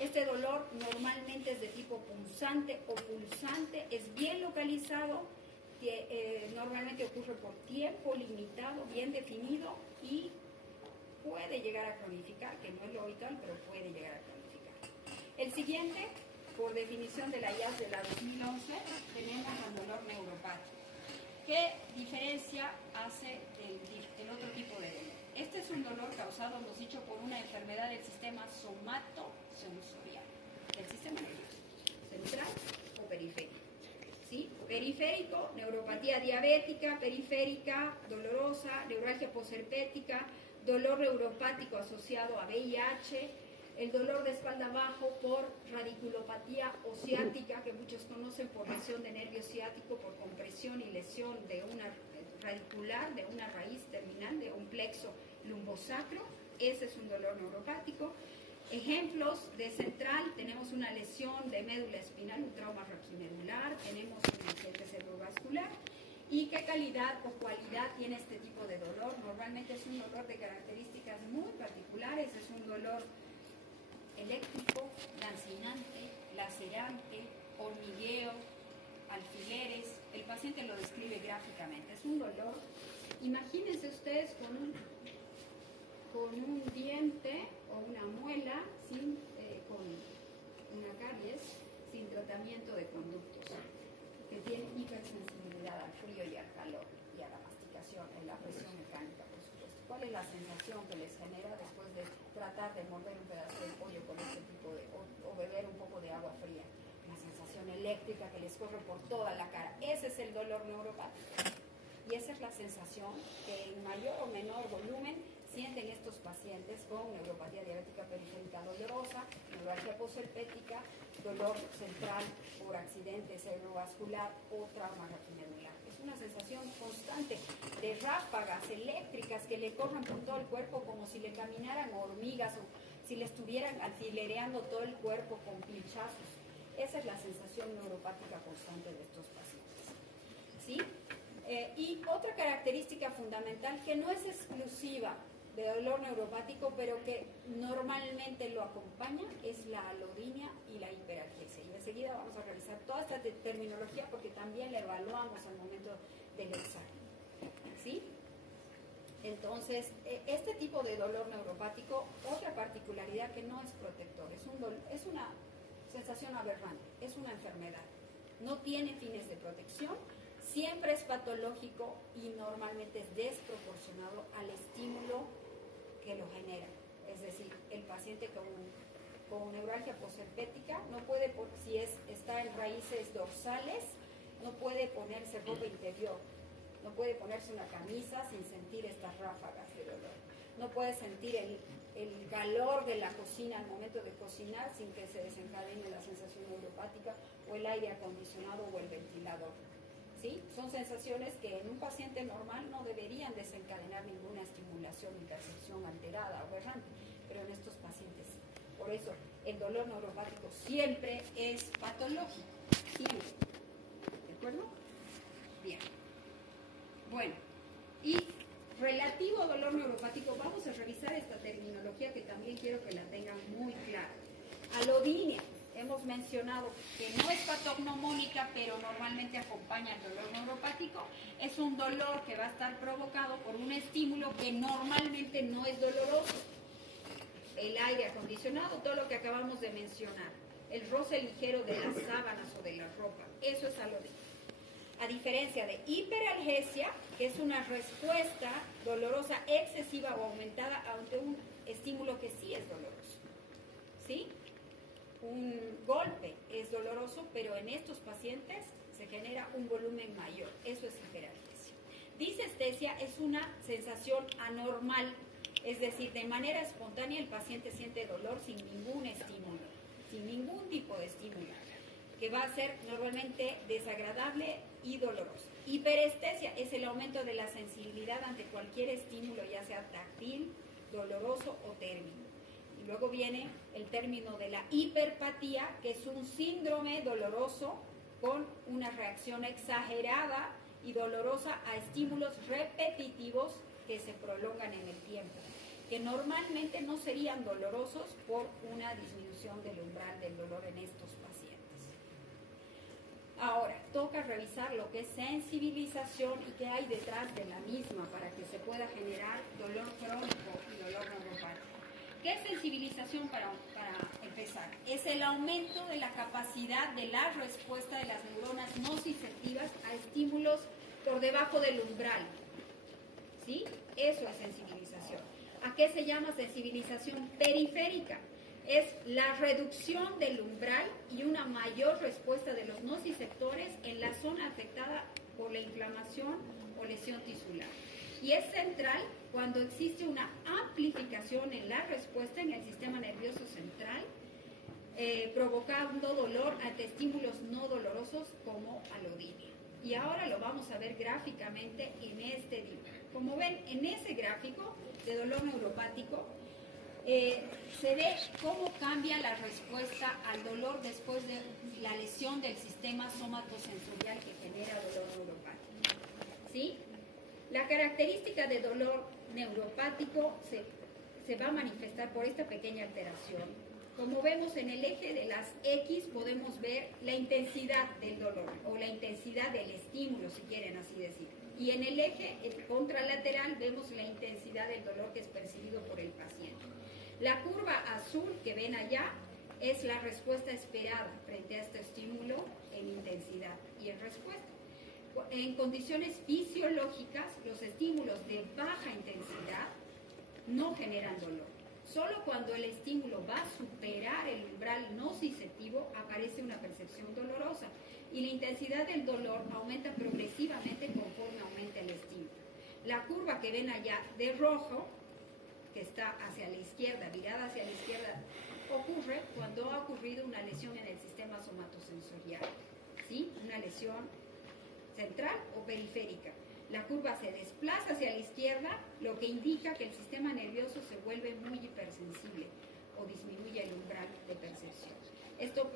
Este dolor normalmente es de tipo punzante o pulsante, es bien localizado, normalmente ocurre por tiempo limitado, bien definido y puede llegar a cronificar, que no es lo habitual, pero puede llegar a cronificar. El siguiente, por definición de la IAS de la 2011, tenemos el dolor neuropático. ¿Qué diferencia hace del otro tipo de dolor? Este es un dolor causado, hemos dicho, por una enfermedad del sistema somatosensorial, del sistema nervioso, central o periférico. ¿Sí? Periférico, neuropatía diabética, periférica, dolorosa, neuralgia posherpética, dolor neuropático asociado a VIH, el dolor de espalda bajo por radiculopatía o ciática, que muchos conocen por lesión de nervio ciático, por compresión y lesión de una radicular, de una raíz terminal, de un plexo lumbosacro. Ese es un dolor neuropático. Ejemplos de central, tenemos una lesión de médula espinal, un trauma raquimedular, tenemos un accidente cerebrovascular. ¿Y qué calidad o cualidad tiene este tipo de dolor? Normalmente es un dolor de características muy particulares, es un dolor eléctrico, lancinante, lacerante, hormigueo, alfileres. El paciente lo describe gráficamente. Es un dolor. Imagínense ustedes con un diente o una muela con una caries sin tratamiento de conductos, que tiene hipersensibilidad al frío y al calor y a la masticación, en la presión mecánica, por supuesto. ¿Cuál es la sensación que les genera después de tratar de morder un pedazo de pollo con este tipo de, o beber un poco de agua fría? La sensación eléctrica que les corre por toda la cara. Ese es el dolor neuropático. Y esa es la sensación que en mayor o menor volumen sienten estos pacientes con neuropatía diabética periférica dolorosa, neuralgia posherpética, dolor central por accidente cerebrovascular o trauma raquimedular. Es una sensación constante de ráfagas eléctricas que le corren por todo el cuerpo como si le caminaran hormigas o si le estuvieran alfilereando todo el cuerpo con pinchazos. Esa es la sensación neuropática constante de estos pacientes. ¿Sí? Y otra característica fundamental que no es exclusiva de dolor neuropático, pero que normalmente lo acompaña, es la alodinia y la hiperalgesia. Y enseguida vamos a revisar toda esta terminología porque también la evaluamos al momento del examen. ¿Sí? Entonces, este tipo de dolor neuropático, otra particularidad que no es protector, es una sensación aberrante, es una enfermedad. No tiene fines de protección, siempre es patológico y normalmente es desproporcionado al estímulo que lo genera. Es decir, el paciente con neuralgia posherpética no puede, si está en raíces dorsales, no puede ponerse ropa interior, no puede ponerse una camisa sin sentir estas ráfagas de dolor. no puede sentir el calor de la cocina al momento de cocinar sin que se desencadene la sensación neuropática, o el aire acondicionado o el ventilador. ¿Sí? Son sensaciones que en un paciente normal no deberían desencadenar ninguna estimulación y percepción alterada o errante, pero en estos pacientes sí. Por eso el dolor neuropático siempre es patológico, siempre. ¿De acuerdo? Bien. Bueno, y relativo dolor neuropático, vamos a revisar esta terminología que también quiero que la tengan muy clara. Alodinia. Hemos mencionado que no es patognomónica, pero normalmente acompaña el dolor neuropático. Es un dolor que va a estar provocado por un estímulo que normalmente no es doloroso. El aire acondicionado, todo lo que acabamos de mencionar. El roce ligero de las sábanas o de la ropa. Eso es alodinia. A diferencia de hiperalgesia, que es una respuesta dolorosa excesiva o aumentada ante un estímulo que sí es doloroso. ¿Sí? Un golpe es doloroso, pero en estos pacientes se genera un volumen mayor. Eso es hiperalgesia. Disestesia es una sensación anormal, es decir, de manera espontánea el paciente siente dolor sin ningún estímulo, sin ningún tipo de estímulo, que va a ser normalmente desagradable y doloroso. Hiperestesia es el aumento de la sensibilidad ante cualquier estímulo, ya sea táctil, doloroso o térmico. Y luego viene el término de la hiperpatía, que es un síndrome doloroso con una reacción exagerada y dolorosa a estímulos repetitivos que se prolongan en el tiempo, que normalmente no serían dolorosos por una disminución del umbral del dolor en estos pacientes. Ahora, toca revisar lo que es sensibilización y qué hay detrás de la misma para que se pueda generar dolor crónico y dolor neuropático. ¿Qué es sensibilización para empezar? Es el aumento de la capacidad de la respuesta de las neuronas nociceptivas a estímulos por debajo del umbral. ¿Sí? Eso es sensibilización. ¿A qué se llama sensibilización periférica? Es la reducción del umbral y una mayor respuesta de los nociceptores en la zona afectada por la inflamación o lesión tisular. Y es central cuando existe una amplificación en la respuesta en el sistema nervioso central, provocando dolor ante estímulos no dolorosos como alodinia. Y ahora lo vamos a ver gráficamente en este dibujo. Como ven, en ese gráfico de dolor neuropático, se ve cómo cambia la respuesta al dolor después de la lesión del sistema somatosensorial que genera dolor neuropático. ¿Sí? La característica de dolor neuropático se va a manifestar por esta pequeña alteración. Como vemos en el eje de las X podemos ver la intensidad del dolor o la intensidad del estímulo, si quieren así decir. Y en el eje contralateral vemos la intensidad del dolor que es percibido por el paciente. La curva azul que ven allá es la respuesta esperada frente a este estímulo en intensidad y en respuesta. En condiciones fisiológicas, los estímulos de baja intensidad no generan dolor. Solo cuando el estímulo va a superar el umbral nociceptivo aparece una percepción dolorosa y la intensidad del dolor aumenta progresivamente conforme aumenta el estímulo. La curva que ven allá de rojo, que está hacia la izquierda, virada hacia la izquierda, ocurre cuando ha ocurrido una lesión en el sistema somatosensorial, ¿sí? Una lesión central o periférica. La curva se desplaza hacia la izquierda, lo que indica que el sistema nervioso se vuelve muy hipersensible o disminuye el umbral de percepción. Esto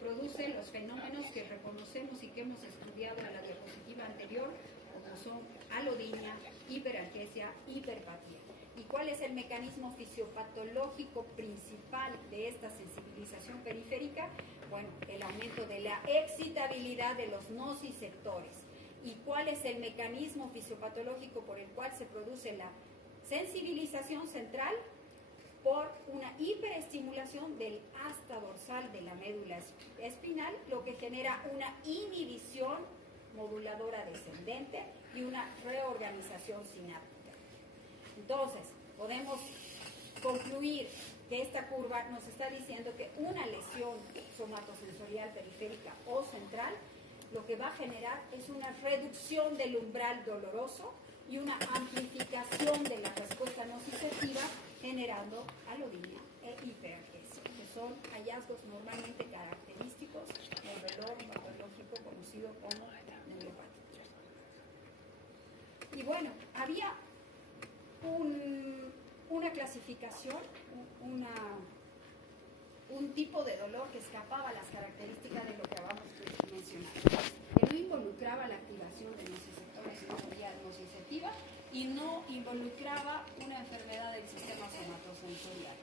produce los fenómenos que reconocemos y que hemos estudiado en la diapositiva anterior, como son alodinia, hiperalgesia, hiperpatía. ¿Y cuál es el mecanismo fisiopatológico principal de esta sensibilización periférica? Bueno, el aumento de la excitabilidad de los nociceptores. ¿Y cuál es el mecanismo fisiopatológico por el cual se produce la sensibilización central? Por una hiperestimulación del asta dorsal de la médula espinal, lo que genera una inhibición moduladora descendente y una reorganización sináptica. Entonces, podemos concluir que esta curva nos está diciendo que una lesión somatosensorial periférica o central lo que va a generar es una reducción del umbral doloroso y una amplificación de la respuesta nociceptiva generando alodinia e hiperalgesia, que son hallazgos normalmente característicos del dolor patológico conocido como neuropático. Y bueno, había una clasificación, un tipo de dolor que escapaba a las características de lo que acabamos de mencionar, que no involucraba la activación de nociceptores en una vía nociceptiva y no involucraba una enfermedad del sistema somatosensorial.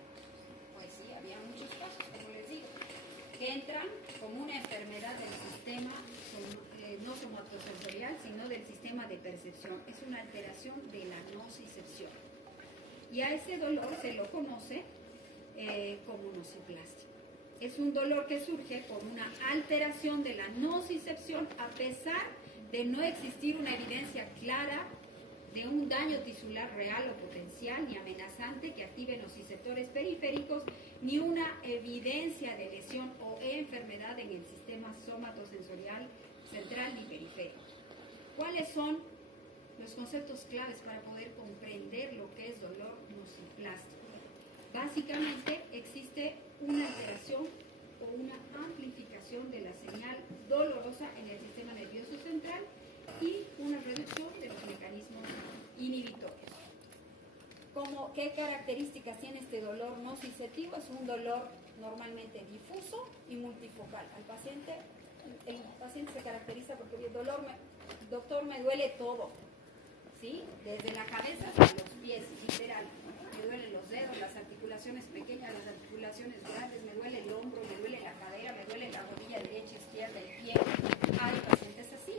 Pues sí, había muchos casos, como les digo, que entran como una enfermedad del sistema no somatosensorial, sino del sistema de percepción. Es una alteración de la nocicepción. Y a ese dolor se lo conoce como nociplástico. Es un dolor que surge por una alteración de la nocicepción a pesar de no existir una evidencia clara de un daño tisular real o potencial ni amenazante que active nociceptores periféricos, ni una evidencia de lesión o enfermedad en el sistema somatosensorial central ni periférico. ¿Cuáles son los conceptos claves para poder comprender lo que es dolor nociplástico? Básicamente existe una alteración o una amplificación de la señal dolorosa en el sistema nervioso central y una reducción de los mecanismos inhibitorios. ¿Qué características tiene este dolor nociceptivo? Es un dolor normalmente difuso y multifocal. El paciente se caracteriza porque el dolor, doctor, me duele todo, ¿sí? Desde la cabeza hasta los pies, literal. Me duelen los dedos, las articulaciones pequeñas, las articulaciones grandes, me duele el hombro, me duele la cadera, me duele la rodilla derecha, izquierda, el pie. Hay pacientes así.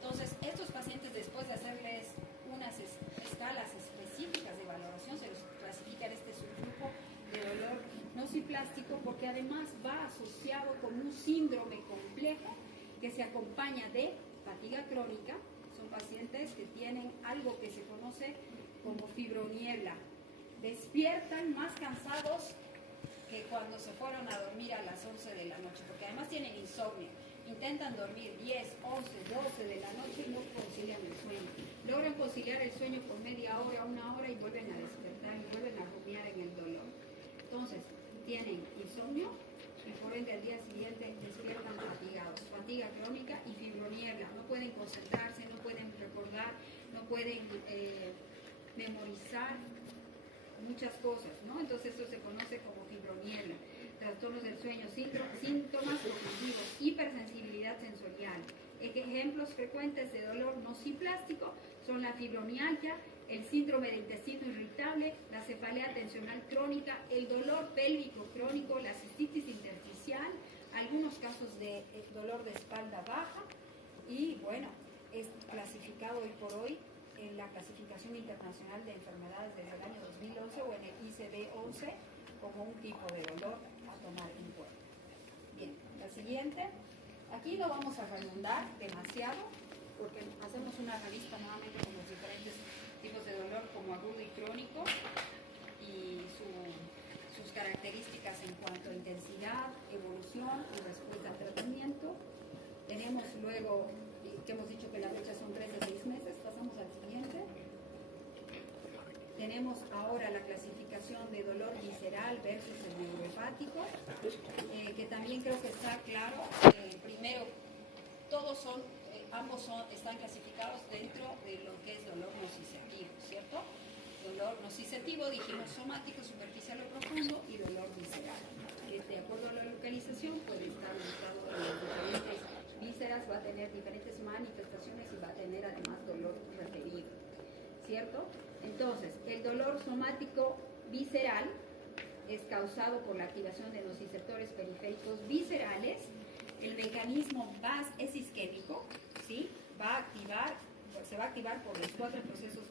Entonces, estos pacientes, después de hacerles unas escalas específicas de valoración, se los clasifica en este subgrupo de dolor nociplástico, porque además va asociado con un síndrome complejo que se acompaña de fatiga crónica. Son pacientes que tienen algo que se conoce como fibroniebla. Despiertan más cansados que cuando se fueron a dormir a las 11 de la noche, porque además tienen insomnio. Intentan dormir 10, 11, 12 de la noche y no concilian el sueño. Logran conciliar el sueño por media hora, una hora y vuelven a despertar y vuelven a rumiar en el dolor. Entonces, tienen insomnio y por ende al día siguiente despiertan fatigados, fatiga crónica y fibroniebla. No pueden concentrarse, no pueden recordar, no pueden memorizar muchas cosas, ¿no? Entonces eso se conoce como fibroniebla. Trastornos del sueño, síntomas cognitivos, hipersensibilidad sensorial. Ejemplos frecuentes de dolor nociplástico son la fibromialgia, el síndrome de intestino irritable, la cefalea tensional crónica, el dolor pélvico crónico, la cistitis intersticial, algunos casos de dolor de espalda baja y bueno, es clasificado hoy por hoy en la clasificación internacional de enfermedades desde el año 2011 o en el ICD-11 como un tipo de dolor a tomar en cuenta. Bien, la siguiente. Aquí no vamos a redundar demasiado porque hacemos una revista nuevamente con los diferentes tipos de dolor como agudo y crónico y sus características en cuanto a intensidad, evolución y respuesta al tratamiento. Tenemos luego, que hemos dicho que la fecha son 3 de 6 meses, pasamos al siguiente. Tenemos ahora la clasificación de dolor visceral versus el neurohepático, que también creo que está claro. Primero, ambos están clasificados dentro de lo que es dolor nociceptivo, ¿cierto? Dolor nociceptivo, dijimos somático, superficial o profundo, y dolor visceral. De acuerdo a la localización, puede estar ubicado en las diferentes vísceras, va a tener diferentes manifestaciones y va a tener además dolor referido, ¿cierto? Entonces, el dolor somático visceral es causado por la activación de nociceptores periféricos viscerales. El mecanismo es isquémico, ¿sí? Se va a activar por los 4 procesos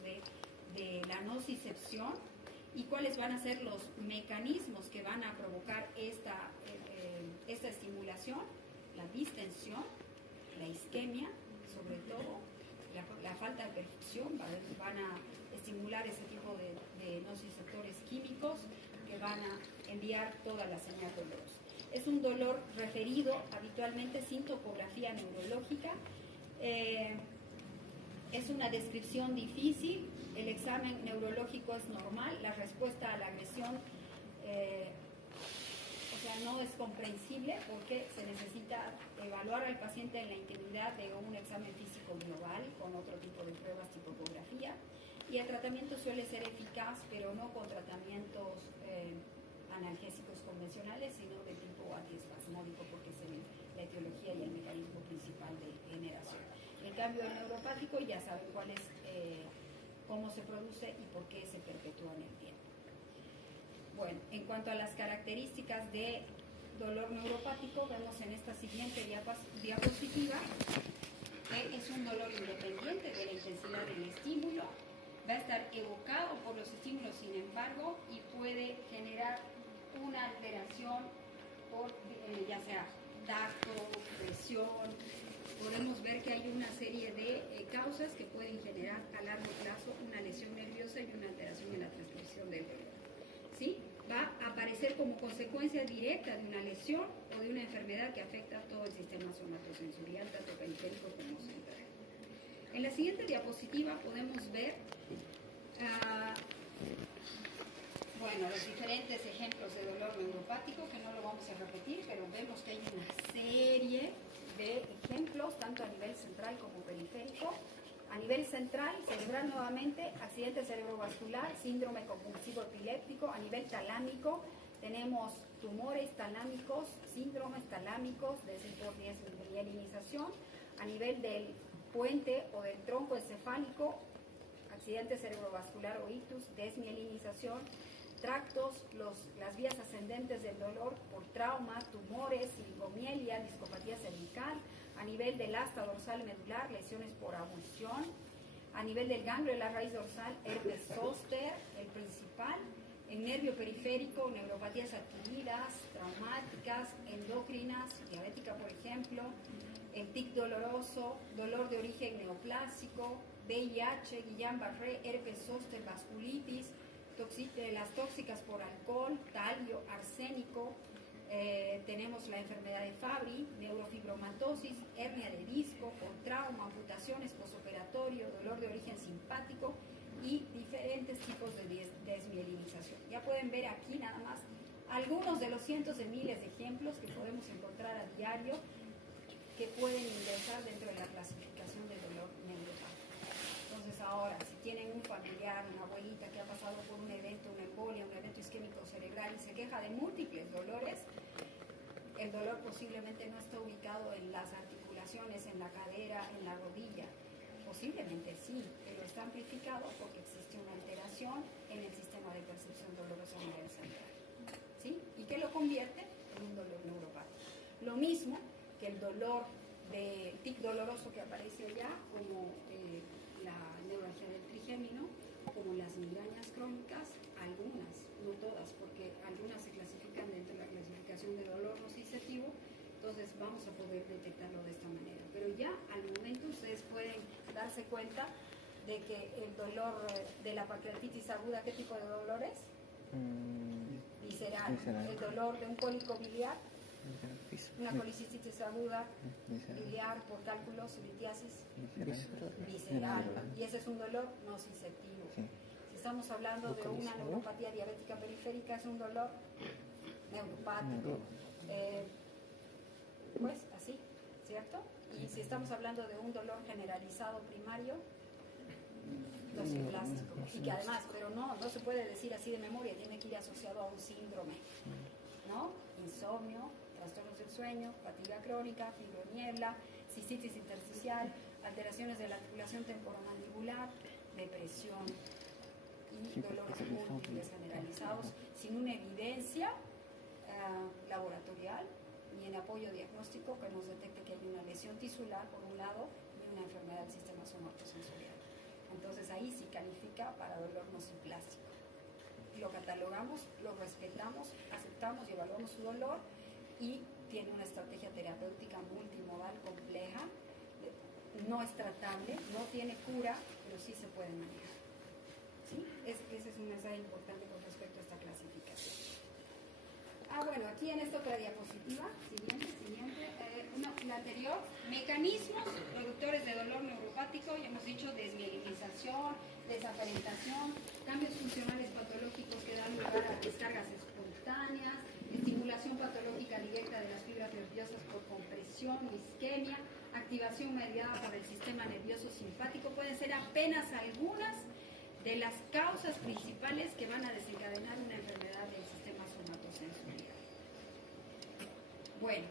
de la nocicepción. ¿Y cuáles van a ser los mecanismos que van a provocar esta estimulación? La distensión, la isquemia, sobre todo, la falta de perfusión, van a estimular ese tipo de nociceptores químicos que van a enviar toda la señal dolorosa. Es un dolor referido habitualmente sin topografía neurológica. Es una descripción difícil, el examen neurológico es normal, la respuesta a la agresión no es comprensible porque se necesita evaluar al paciente en la intimidad de un examen físico global con otro tipo de pruebas tipo ecografía, y el tratamiento suele ser eficaz, pero no con tratamientos analgésicos convencionales, sino de tipo antiespasmódico, porque es la etiología y el mecanismo principal de generación. En cambio, el neuropático ya saben cuál es, cómo se produce y por qué se perpetúa en el tiempo. Bueno, en cuanto a las características de dolor neuropático, vemos en esta siguiente diapositiva que es un dolor independiente de la intensidad del estímulo, va a estar evocado por los estímulos, sin embargo, y puede generar una alteración por ya sea tacto, presión. Podemos ver que hay una serie de causas que pueden generar a largo plazo una lesión nerviosa y una alteración en la transcripción del dolor. ¿Sí? Va a aparecer como consecuencia directa de una lesión o de una enfermedad que afecta a todo el sistema somatosensorial, tanto periférico como central. En la siguiente diapositiva podemos ver los diferentes ejemplos de dolor neuropático, que no lo vamos a repetir, pero vemos que hay una serie de ejemplos, tanto a nivel central como periférico. A nivel central, cerebral nuevamente, accidente cerebrovascular, síndrome convulsivo epiléptico. A nivel talámico, tenemos tumores talámicos, síndromes talámicos de 6 por 10 mielinización. A nivel del puente o del tronco encefálico, accidente cerebrovascular o ictus, desmielinización. Tractos, las vías ascendentes del dolor por trauma, tumores, silicomielgia, discopatía cervical. A nivel del asta dorsal medular, lesiones por abulsión. A nivel del ganglio de la raíz dorsal, herpes zóster, el principal. En nervio periférico, neuropatías adquiridas, traumáticas, endocrinas, diabética por ejemplo. El tic doloroso, dolor de origen neoplásico, VIH, Guillain-Barré, herpes zóster, vasculitis, las tóxicas por alcohol, talio, arsénico. Tenemos la enfermedad de Fabry, neurofibromatosis, hernia de disco, por trauma, amputaciones postoperatorio, dolor de origen simpático y diferentes tipos de desmielinización. Ya pueden ver aquí nada más algunos de los cientos de miles de ejemplos que podemos encontrar a diario que pueden ingresar dentro de la clasificación del dolor neuropático. Entonces ahora, si tienen un familiar, una abuelita que ha pasado por un evento, una embolia, un evento isquémico cerebral y se queja de múltiples dolores, el dolor posiblemente no está ubicado en las articulaciones, en la cadera, en la rodilla. Posiblemente sí, pero está amplificado porque existe una alteración en el sistema de percepción dolorosa a nivel central. ¿Sí? ¿Y qué lo convierte? En un dolor neuropático. Lo mismo que el dolor de tic doloroso que aparece allá, como la neuralgia del trigémino, como las migrañas crónicas, algunas, no todas, porque algunas se clasifican dentro de la clasificación de dolor nociceptivo, entonces vamos a poder detectarlo de esta manera. Pero ya al momento ustedes pueden darse cuenta de que el dolor de la pancreatitis aguda, ¿qué tipo de dolor es? Visceral. El dolor de un cólico biliar, una colicitis aguda, biliar por cálculos, litiasis, visceral. Y ese es un dolor nociceptivo. Si estamos hablando de una neuropatía diabética periférica, es un dolor neuropático. Pues así, ¿cierto? Y si estamos hablando de un dolor generalizado primario, toxoplástico. Y que además, pero no se puede decir así de memoria, tiene que ir asociado a un síndrome, ¿no? Insomnio, trastornos del sueño, fatiga crónica, fibroniebla, cistitis intersticial, alteraciones de la articulación temporomandibular, depresión y dolores múltiples generalizados sin una evidencia laboratorial ni en apoyo diagnóstico que nos detecte que hay una lesión tisular por un lado y una enfermedad del sistema somatosensorial. Entonces ahí sí califica para dolor nociplástico. Lo catalogamos, lo respetamos, aceptamos y evaluamos su dolor y tiene una estrategia terapéutica multimodal compleja, no es tratable, no tiene cura, pero sí se puede manejar. ¿Sí? Ese es un mensaje importante con respecto a esta clasificación. Bueno, aquí en esta otra diapositiva, siguiente, no, la anterior, mecanismos productores de dolor neuropático, ya hemos dicho desmielinización, desaparentación, cambios funcionales patológicos que dan lugar a descargas espontáneas, estimulación patológica directa de las fibras nerviosas por compresión, isquemia, activación mediada por el sistema nervioso simpático, pueden ser apenas algunas de las causas principales que van a desencadenar una enfermedad del sistema somatosensorial. Bueno,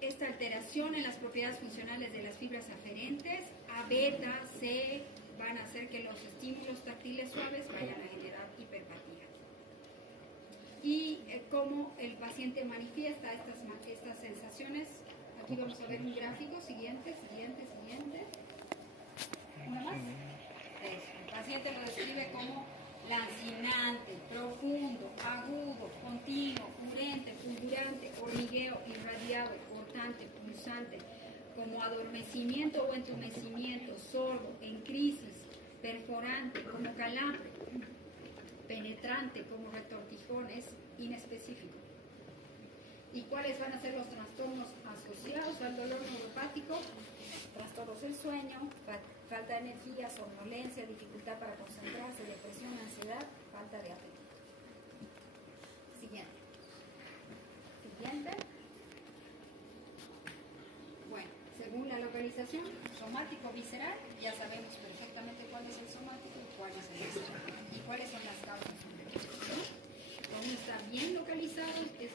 esta alteración en las propiedades funcionales de las fibras aferentes, A, beta, C, van a hacer que los estímulos táctiles suaves vayan a generar hiperpatía. Y cómo el paciente manifiesta estas sensaciones. Aquí vamos a ver un gráfico, siguiente. Una más. El paciente lo describe como lancinante, profundo, agudo, continuo, urente, fulgurante, hormigueo, irradiado, cortante, pulsante, como adormecimiento o entumecimiento, sordo, en crisis, perforante, como calambre, penetrante, como retortijones, inespecífico. ¿Y cuáles van a ser los trastornos asociados al dolor neuropático? Trastornos del sueño, falta de energía, somnolencia, dificultad para concentrarse, depresión, ansiedad, falta de apetito. Siguiente. Bueno, según la localización, somático visceral, ya sabemos perfectamente cuál es el somático y cuál es el visceral. Y cuáles son las causas. Cuando está bien localizado, es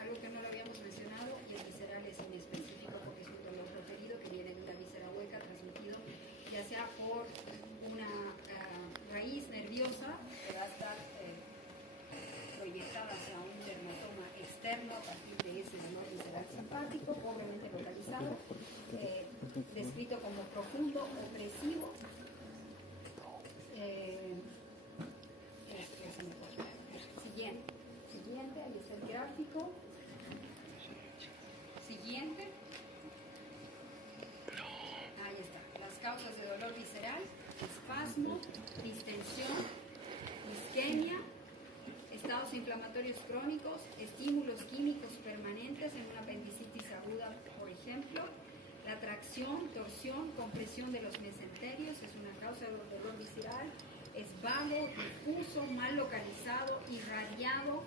algo que no lo habíamos mencionado, y el visceral es inespecífico porque es un dolor referido que viene de una víscera hueca transmitido ya sea por una raíz nerviosa que va a estar proyectada hacia un dermatoma externo a partir de ese dolor visceral simpático, pobremente localizado, descrito como profundo, opresivo. Siguiente, ahí está el gráfico. Siguiente. Ahí está. Las causas de dolor visceral: espasmo, distensión, isquemia, estados inflamatorios crónicos, estímulos químicos permanentes en una apendicitis aguda, por ejemplo. La tracción, torsión, compresión de los mesenterios es una causa de dolor visceral. Es vago, difuso, mal localizado, irradiado,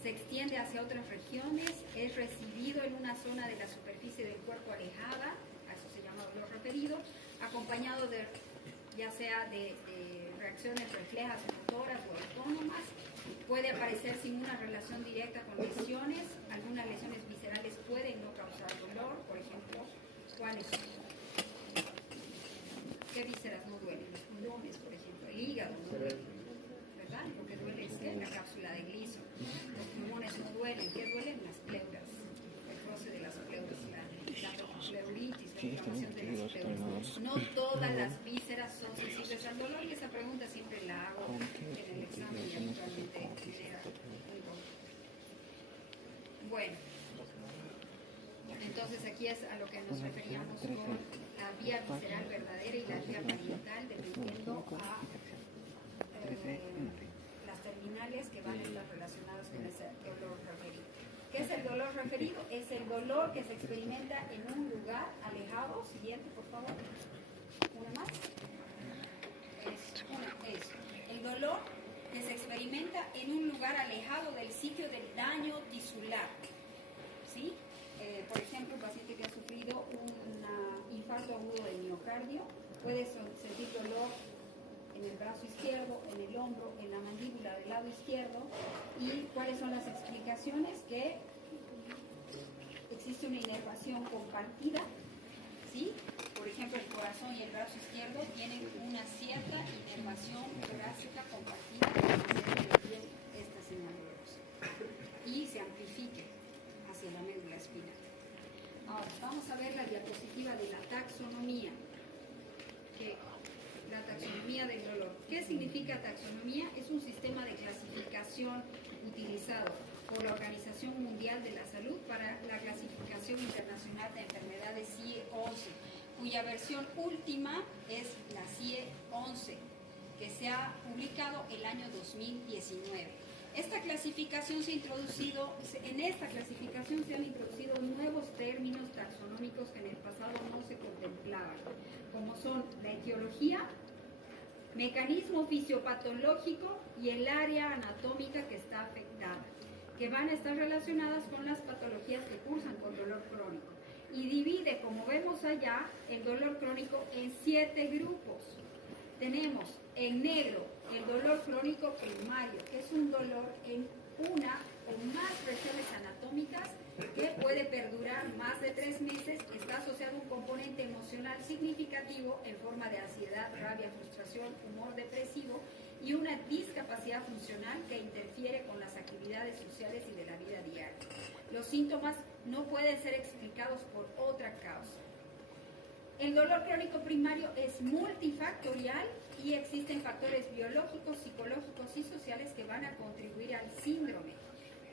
se extiende hacia otras regiones, es recibido en una zona de la superficie del cuerpo alejada, a eso se llama dolor referido, acompañado de ya sea de reacciones reflejas motoras o autónomas. Puede aparecer sin una relación directa con lesiones. Algunas lesiones viscerales pueden no causar dolor, por ejemplo, ¿cuáles son? ¿Qué vísceras no duelen? Los pulmones, por ejemplo, el hígado no duele, ¿verdad? Lo que duele es la cápsula de Gleason. Los pulmones no duelen. ¿Qué duelen? Las pleuras, el roce de las pleuras, la pleuritis, la inflamación de las pleuras. No todas las vísceras son sensibles al dolor, y esa pregunta siempre la hago en el examen y habitualmente genera un dolor. Bueno, entonces aquí es a lo que nos referíamos con la vía visceral verdadera y la vía parietal, dependiendo a las terminales que van a estar relacionadas con ese dolor referido. ¿Qué es el dolor referido? Es el dolor que se experimenta en un lugar alejado. Siguiente, por favor. Una más. Eso. El dolor que se experimenta en un lugar alejado del sitio del daño tisular. ¿Sí? Por ejemplo, un paciente que ha sufrido un infarto agudo del miocardio puede sentir dolor en el brazo izquierdo, en el hombro, en la mandíbula del lado izquierdo. ¿Y cuáles son las explicaciones? Que existe una inervación compartida, ¿sí? Por ejemplo, el corazón y el brazo izquierdo tienen una cierta inervación torácica compartida que hace que esta señal dolorosa y se amplifique hacia la médula espinal. Ahora, vamos a ver la diapositiva de la taxonomía. La taxonomía del dolor. ¿Qué significa taxonomía? Es un sistema de clasificación utilizado por la Organización Mundial de la Salud para la clasificación internacional de enfermedades CIE 11, cuya versión última es la CIE 11, que se ha publicado el año 2019. Esta clasificación en esta clasificación se han introducido nuevos términos taxonómicos que en el pasado no se contemplaban, como son la etiología, mecanismo fisiopatológico y el área anatómica que está afectada, que van a estar relacionadas con las patologías que cursan con dolor crónico. Y divide, como vemos allá, el dolor crónico en 7 grupos. Tenemos en negro el dolor crónico primario, que es un dolor en una o más regiones anatómicas que puede perdurar más de 3 meses, está asociado a un componente emocional significativo en forma de ansiedad, rabia, frustración, humor depresivo y una discapacidad funcional que interfiere con las actividades sociales y de la vida diaria. Los síntomas no pueden ser explicados por otra causa. El dolor crónico primario es multifactorial y existen factores biológicos, psicológicos y sociales que van a contribuir al síndrome.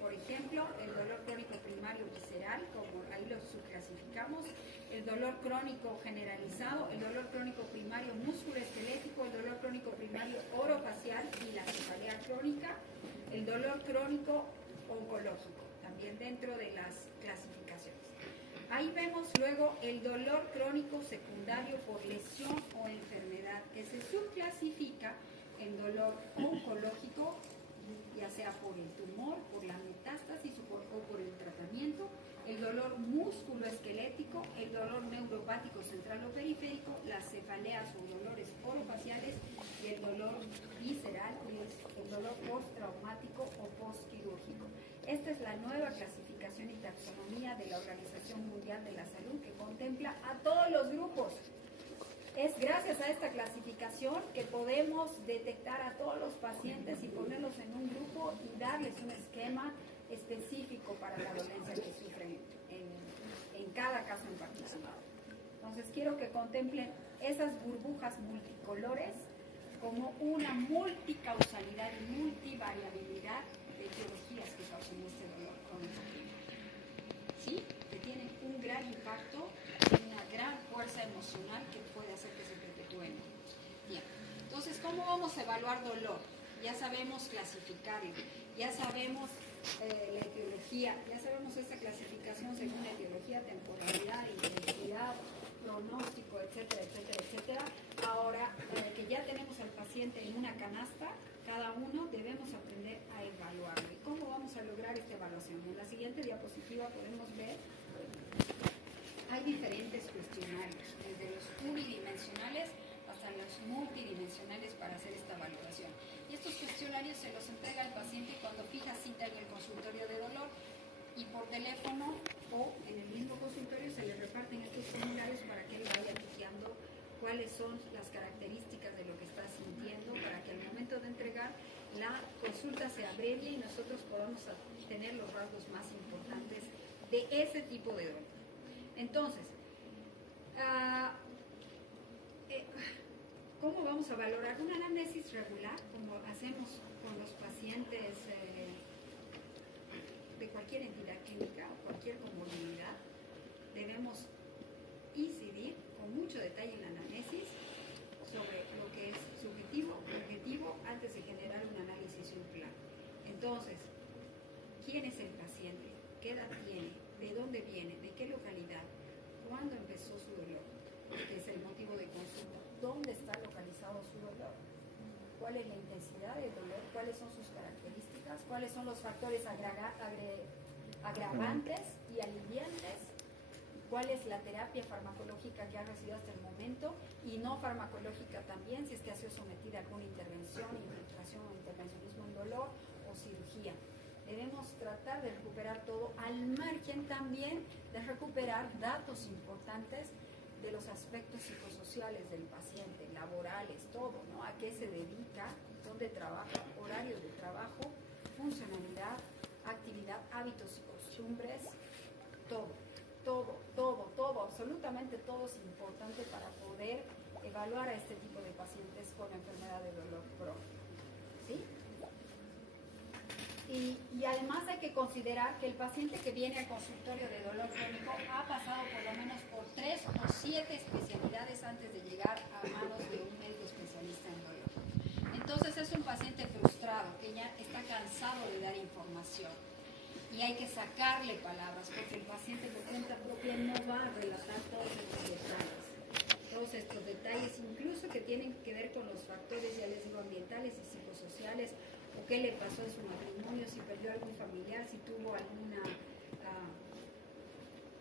Por ejemplo, el dolor crónico primario visceral, como ahí lo subclasificamos, el dolor crónico generalizado, el dolor crónico primario musculoesquelético, el dolor crónico primario orofacial y la cefalea crónica, el dolor crónico oncológico, también dentro de las clasificaciones. Ahí vemos luego el dolor crónico secundario por lesión o enfermedad, que se subclasifica en dolor oncológico, ya sea por el tumor, por la metástasis o por el tratamiento, el dolor musculoesquelético, el dolor neuropático central o periférico, las cefaleas o dolores orofaciales y el dolor visceral, y el dolor postraumático o postquirúrgico. Esta es la nueva clasificación y taxonomía de la Organización Mundial de la Salud, que contempla a todos los grupos. Es gracias a esta clasificación que podemos detectar a todos los pacientes y ponerlos en un grupo y darles un esquema específico para la dolencia que sufren en cada caso en particular. Entonces quiero que contemplen esas burbujas multicolores como una multicausalidad y multivariabilidad de etiologías que causan este dolor crónico. ¿Sí? Que tienen un gran impacto, una gran fuerza emocional que puede hacer que se perpetúen. Bien, entonces, ¿cómo vamos a evaluar dolor? Ya sabemos clasificarlo, ya sabemos la etiología, ya sabemos esta clasificación según la etiología, temporalidad, intensidad, pronóstico, etcétera, etcétera, etcétera. Ahora, que ya tenemos al paciente en una canasta, cada uno debemos aprender a evaluarlo. ¿Y cómo vamos a lograr esta evaluación? En la siguiente diapositiva podemos ver, hay diferentes cuestionarios, desde los unidimensionales hasta los multidimensionales para hacer esta valoración. Y estos cuestionarios se los entrega al paciente cuando fija cita en el consultorio de dolor, y por teléfono o en el mismo consultorio se le reparten estos formularios para que él vaya chequeando cuáles son las características de lo que está sintiendo, para que al momento de entregar la consulta se abrevie y nosotros podamos tener los rasgos más importantes de ese tipo de dolor. Entonces, ¿cómo vamos a valorar una anamnesis regular, como hacemos con los pacientes de cualquier entidad clínica o cualquier comorbilidad? Debemos incidir con mucho detalle en la anamnesis sobre lo que es subjetivo, objetivo, antes de generar un análisis y un plan. Entonces, ¿quién es el paciente? ¿Qué edad tiene? ¿De dónde viene? ¿De qué localidad? ¿Cuándo empezó su dolor? Que es el motivo de consulta. ¿Dónde está localizado su dolor? ¿Cuál es la intensidad del dolor? ¿Cuáles son sus características? ¿Cuáles son los factores agravantes y aliviantes? ¿Cuál es la terapia farmacológica que ha recibido hasta el momento? Y no farmacológica también, si es que ha sido sometida a alguna intervención, infiltración o intervencionismo en dolor o cirugía. Debemos tratar de recuperar todo, al margen también de recuperar datos importantes de los aspectos psicosociales del paciente, laborales, todo, ¿no? A qué se dedica, dónde trabaja, horarios de trabajo, funcionalidad, actividad, hábitos y costumbres, todo, absolutamente todo es importante para poder evaluar a este tipo de pacientes con enfermedad de dolor crónico. ¿Sí? Y además hay que considerar que el paciente que viene al consultorio de dolor crónico ha pasado por lo menos por 3 o 7 especialidades antes de llegar a manos de un médico especialista en dolor. Entonces es un paciente frustrado, que ya está cansado de información. Y hay que sacarle palabras, porque el paciente por cuenta propia no va a relatar todos estos detalles, incluso que tienen que ver con los factores, ya les digo, ambientales y psicosociales, o qué le pasó en su matrimonio, si perdió algún familiar, si tuvo alguna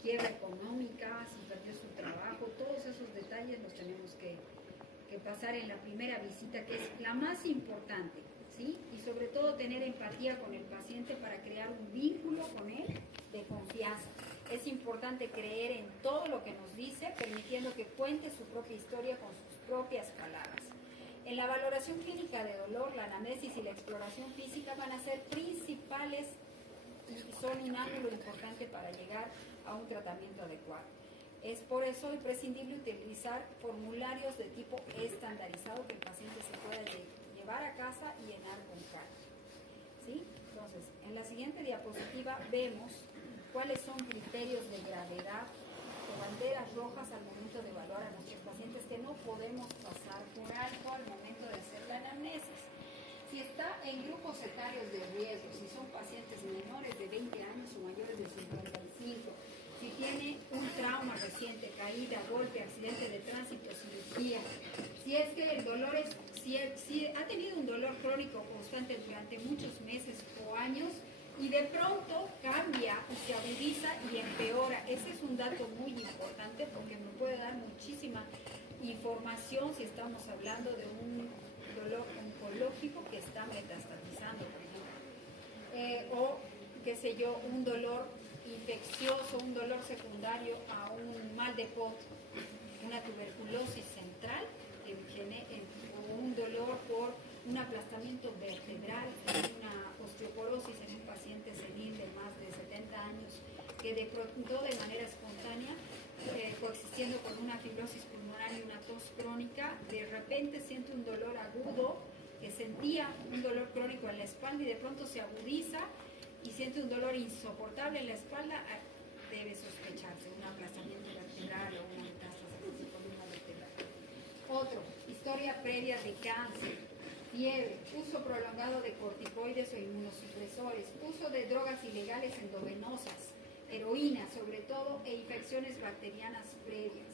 quiebra económica, si perdió su trabajo. Todos esos detalles los tenemos que pasar en la primera visita, que es la más importante, ¿sí? Y sobre todo tener empatía con el paciente para crear un vínculo con él de confianza. Es importante creer en todo lo que nos dice, permitiendo que cuente su propia historia con sus propias palabras. En la valoración clínica de dolor, la anamnesis y la exploración física van a ser principales y son un ángulo importante para llegar a un tratamiento adecuado. Es por eso imprescindible utilizar formularios de tipo estandarizado que el paciente se pueda llevar a casa y llenar con calma, ¿sí? Entonces, en la siguiente diapositiva vemos cuáles son criterios de gravedad o banderas rojas al momento de evaluar a nuestros pacientes que no podemos pasar por alto al momento de hacer la anamnesis. Si está en grupos etarios de riesgo, si son pacientes menores de 20 años o mayores de 55, si tiene un trauma reciente, caída, golpe, accidente de tránsito, cirugía, si es que el dolor es, si ha tenido un dolor crónico constante durante muchos meses o años y de pronto cambia y se agudiza y empeora. Ese es un dato muy importante porque nos puede dar muchísima información si estamos hablando de un dolor oncológico que está metastatizando, por ejemplo, o qué sé yo, un dolor infeccioso, un dolor secundario a un mal de Pot, una tuberculosis central, o un dolor por un aplastamiento vertebral, una osteoporosis en un paciente senil de más de 70 años que de pronto de manera espontánea, coexistiendo con una fibrosis pulmonar y una tos crónica, de repente siente un dolor agudo, que sentía un dolor crónico en la espalda y de pronto se agudiza y siente un dolor insoportable en la espalda, debe sospecharse un aplastamiento vertebral o una metástasis de columna vertebral. Otro, historia previa de cáncer, fiebre, uso prolongado de corticoides o inmunosupresores, uso de drogas ilegales endovenosas, heroína sobre todo, e infecciones bacterianas previas,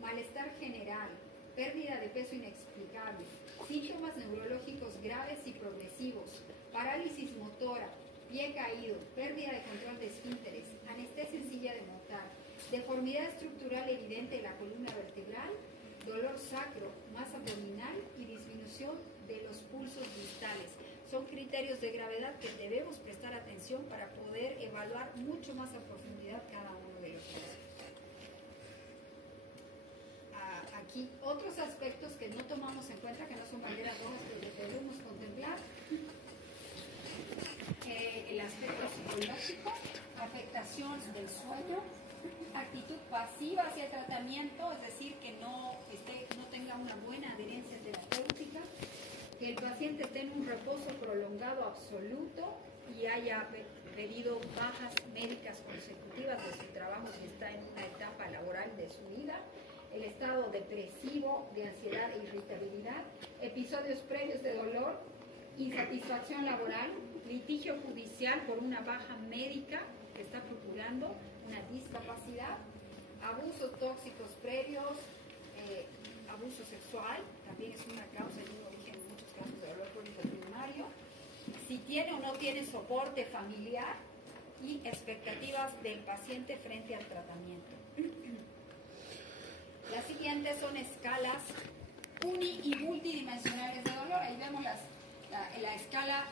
malestar general, pérdida de peso inexplicable, síntomas neurológicos graves y progresivos, parálisis motora, pie caído, pérdida de control de esfínteres, anestesia en silla de montar, deformidad estructural evidente en la columna vertebral, dolor sacro, masa abdominal y disminución de los pulsos distales. Son criterios de gravedad que debemos prestar atención para poder evaluar mucho más a profundidad cada uno de los casos. Aquí otros aspectos que no tomamos en cuenta, que no son banderas rojas, pero que debemos contemplar. El aspecto psicológico, afectación del sueño, actitud pasiva hacia el tratamiento, es decir, que no tenga una buena adherencia terapéutica, que el paciente tenga un reposo prolongado absoluto y haya pedido bajas médicas consecutivas de su trabajo si está en una etapa laboral de su vida, el estado depresivo, de ansiedad e irritabilidad, episodios previos de dolor, insatisfacción laboral, litigio judicial por una baja médica que está procurando una discapacidad, abusos tóxicos previos, abuso sexual, también es una causa y un origen en muchos casos de dolor crónico primario, si tiene o no tiene soporte familiar y expectativas del paciente frente al tratamiento. Las siguientes son escalas uni y multidimensionales de dolor. Ahí vemos la escala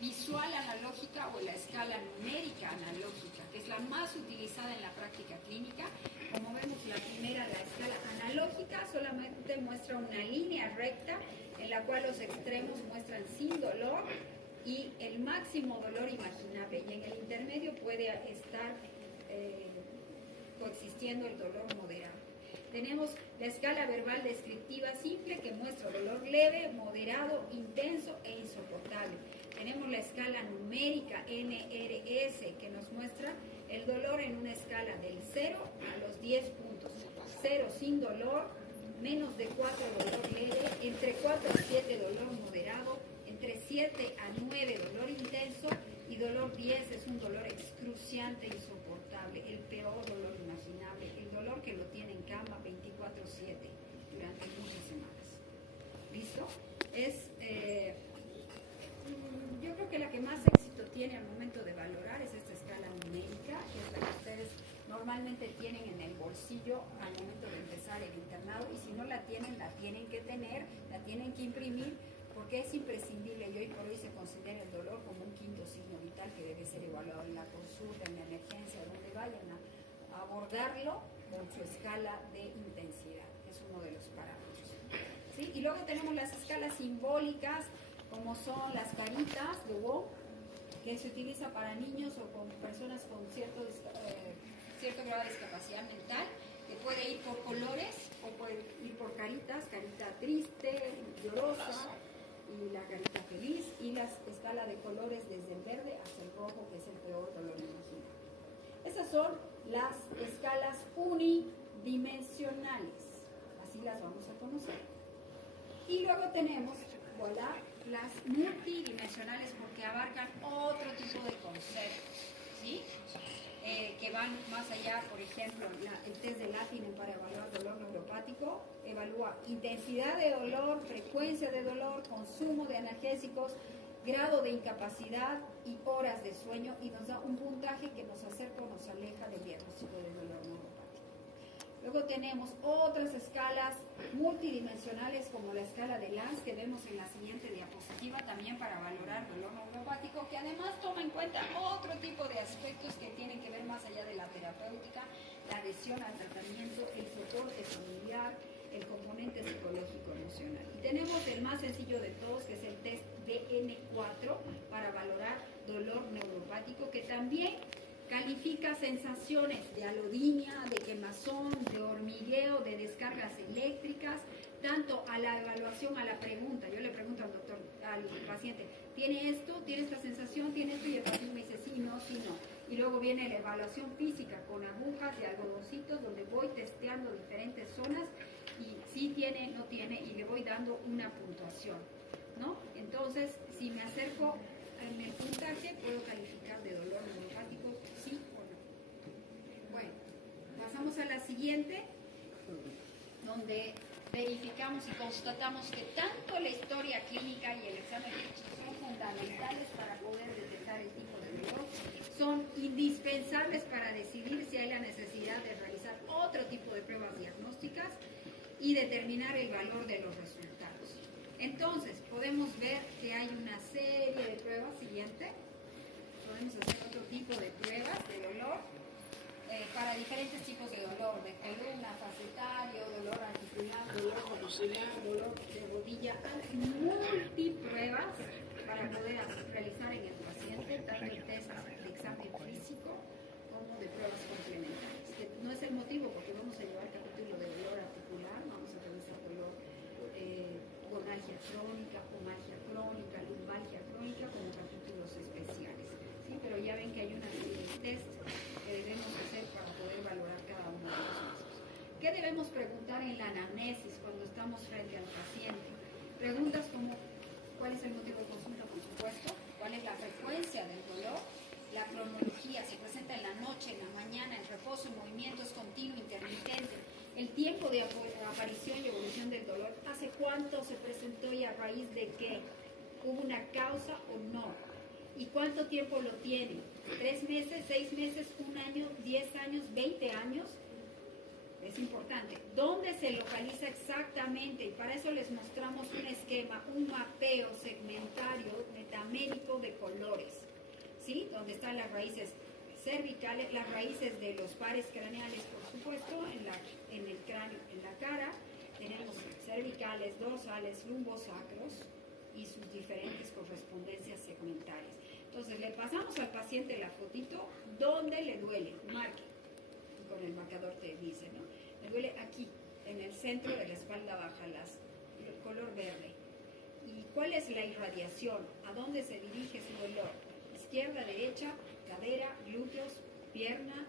visual analógica o la escala numérica analógica, que es la más utilizada en la práctica clínica. Como vemos, la primera, la escala analógica, solamente muestra una línea recta en la cual los extremos muestran sin dolor y el máximo dolor imaginable, y en el intermedio puede estar coexistiendo el dolor moderado. Tenemos la escala verbal descriptiva simple, que muestra dolor leve, moderado, intenso e insoportable. Tenemos la escala numérica NRS, que nos muestra el dolor en una escala del 0 a los 10 puntos. 0 sin dolor, menos de 4 dolor leve, entre 4 a 7 dolor moderado, entre 7 a 9 dolor intenso y dolor 10 es un dolor excruciante, insoportable, el peor dolor imaginable, el dolor que lo tiene en cama 24/7 durante muchas semanas. ¿Listo? Yo creo que la que más éxito tiene al momento de valorar es esta escala numérica, que es la que ustedes normalmente tienen en el bolsillo al momento de empezar el internado, y si no la tienen que tener, la tienen que imprimir, porque es imprescindible, y hoy por hoy se considera el dolor como un quinto signo vital que debe ser evaluado en la consulta, en la emergencia, donde vayan a abordarlo con su escala de intensidad, que es uno de los parámetros. ¿Sí? Y luego tenemos las escalas simbólicas, como son las caritas de Wong, que se utiliza para niños o con personas con cierto grado de discapacidad mental, que puede ir por colores o puede ir por caritas, carita triste, llorosa, y la carita feliz, y la escala de colores desde el verde hasta el rojo, que es el peor dolor imaginable. Esas son las escalas unidimensionales, así las vamos a conocer. Y luego tenemos, voilà, las multidimensionales, porque abarcan otro tipo de conceptos, ¿sí? Que van más allá. Por ejemplo, el test de Latin para evaluar dolor neuropático evalúa intensidad de dolor, frecuencia de dolor, consumo de analgésicos, grado de incapacidad y horas de sueño, y nos da un puntaje que nos acerca o nos aleja del diagnóstico de dolor neuropático. Luego tenemos otras escalas multidimensionales, como la escala de Lance, que vemos en la siguiente diapositiva, también para valorar dolor neuropático, que además toma en cuenta otro tipo de aspectos que tienen que ver más allá de la terapéutica, la adhesión al tratamiento, el soporte familiar, el componente psicológico emocional. Y tenemos el más sencillo de todos, que es el test DN4 para valorar dolor neuropático, que también califica sensaciones de alodinia, de quemazón, de hormigueo, de descargas eléctricas, tanto a la evaluación, a la pregunta. Yo le pregunto al doctor, al paciente, ¿tiene esto? ¿Tiene esta sensación? ¿Tiene esto? Y el paciente me dice sí, no, sí, no. Y luego viene la evaluación física con agujas y algodoncitos, donde voy testeando diferentes zonas y sí tiene, no tiene, y le voy dando una puntuación, ¿no? Entonces, si me acerco en el puntaje, puedo calificar de dolor neuropático, sí o no. Bueno, pasamos a la siguiente, donde verificamos y constatamos que tanto la historia clínica y el examen clínico son fundamentales para poder detectar el tipo de dolor, son indispensables para decidir si hay la necesidad de realizar otro tipo de pruebas diagnósticas y determinar el valor de los resultados. Entonces, podemos ver que hay una serie de pruebas. Siguiente. Podemos hacer otro tipo de pruebas de dolor para diferentes tipos de dolor, de columna, facetario, dolor articular, dolor muscular, dolor de rodilla. Hay multipruebas para poder realizar en el paciente, tanto el test de examen físico como de pruebas complementarias. Que no es el motivo, porque vamos a llevar capítulo de dolor articular, vamos a revisar dolor gonalgia crónica, omalgia crónica, lumbalgia crónica, como capítulos especiales. ¿Sí? Pero ya ven que hay una serie de test que debemos hacer para poder valorar cada uno de los casos. ¿Qué debemos preguntar en la anamnesis cuando estamos frente al paciente? Preguntas como, ¿cuál es el motivo de consulta, por supuesto? ¿Cuál es la frecuencia del dolor? La cronología, se presenta en la noche, en la mañana, el reposo, el movimiento es continuo, intermitente. El tiempo de aparición y evolución del dolor, ¿hace cuánto se presentó y a raíz de qué? ¿Hubo una causa o no? ¿Y cuánto tiempo lo tiene? ¿3 meses, 6 meses, 1 año, 10 años, 20 años? Es importante. ¿Dónde se localiza exactamente? Y para eso les mostramos un esquema, un mapeo segmentario metamérico de colores, ¿sí? Donde están las raíces cervicales, las raíces de los pares craneales, por supuesto, en el cráneo, en la cara. Tenemos cervicales, dorsales, lumbosacros y sus diferentes correspondencias segmentarias. Entonces, le pasamos al paciente la fotito, ¿dónde le duele? Marque. Con el marcador te dice, ¿no? Le duele aquí, en el centro de la espalda baja, el color verde. ¿Y cuál es la irradiación? ¿A dónde se dirige su dolor? Izquierda, derecha, cadera, glúteos, pierna,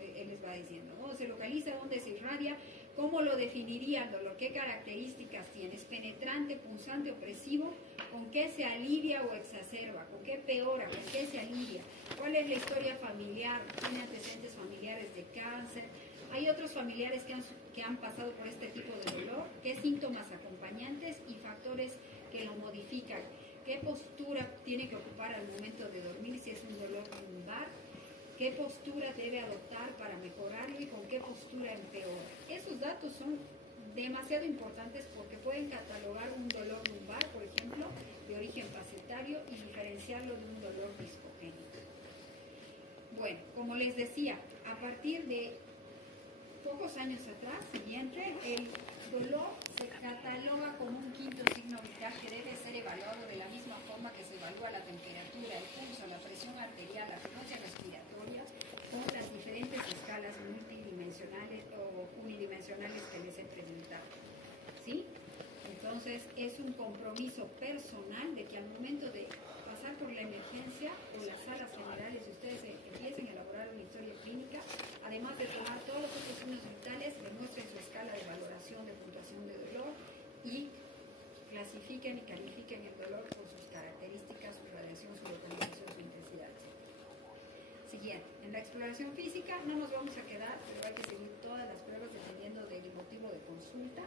él les va diciendo, ¿dónde se localiza? ¿Dónde se irradia? ¿Cómo lo definiría el dolor? ¿Qué características tiene? ¿Es penetrante, punzante, opresivo? ¿Con ¿Con qué se alivia o exacerba? ¿Con qué peora? ¿Con qué se alivia? ¿Cuál es la historia familiar? ¿Tiene antecedentes familiares de cáncer? ¿Hay otros familiares que han pasado por este tipo de dolor? ¿Qué síntomas acompañantes y factores que lo modifican? ¿Qué postura tiene que ocupar al momento de dormir si es un dolor lumbar? ¿Qué postura debe adoptar para mejorarlo y con qué postura empeora? Esos datos son demasiado importantes porque pueden catalogar un dolor lumbar, por ejemplo, de origen facetario y diferenciarlo de un dolor discogénico. Bueno, como les decía, a partir de pocos años atrás, siguiente, el dolor se cataloga como un quinto signo vital que debe ser evaluado de la misma forma que se evalúa la temperatura, el pulso, la presión arterial, la frecuencia respiratoria, con las diferentes escalas multidimensionales o unidimensionales que les he presentado. ¿Sí? Entonces, es un compromiso personal de que al momento de pasar por la emergencia o las salas generales, ustedes empiecen a elaborar una historia clínica, además de tomar todos los otros signos vitales, demuestren su escala de valoración de puntuación de dolor y clasifiquen y califiquen el dolor por sus características, su radiación, su localización, su intensidad. Siguiente, en la exploración física no nos vamos a quedar, pero hay que seguir todas las pruebas dependiendo del motivo de consulta.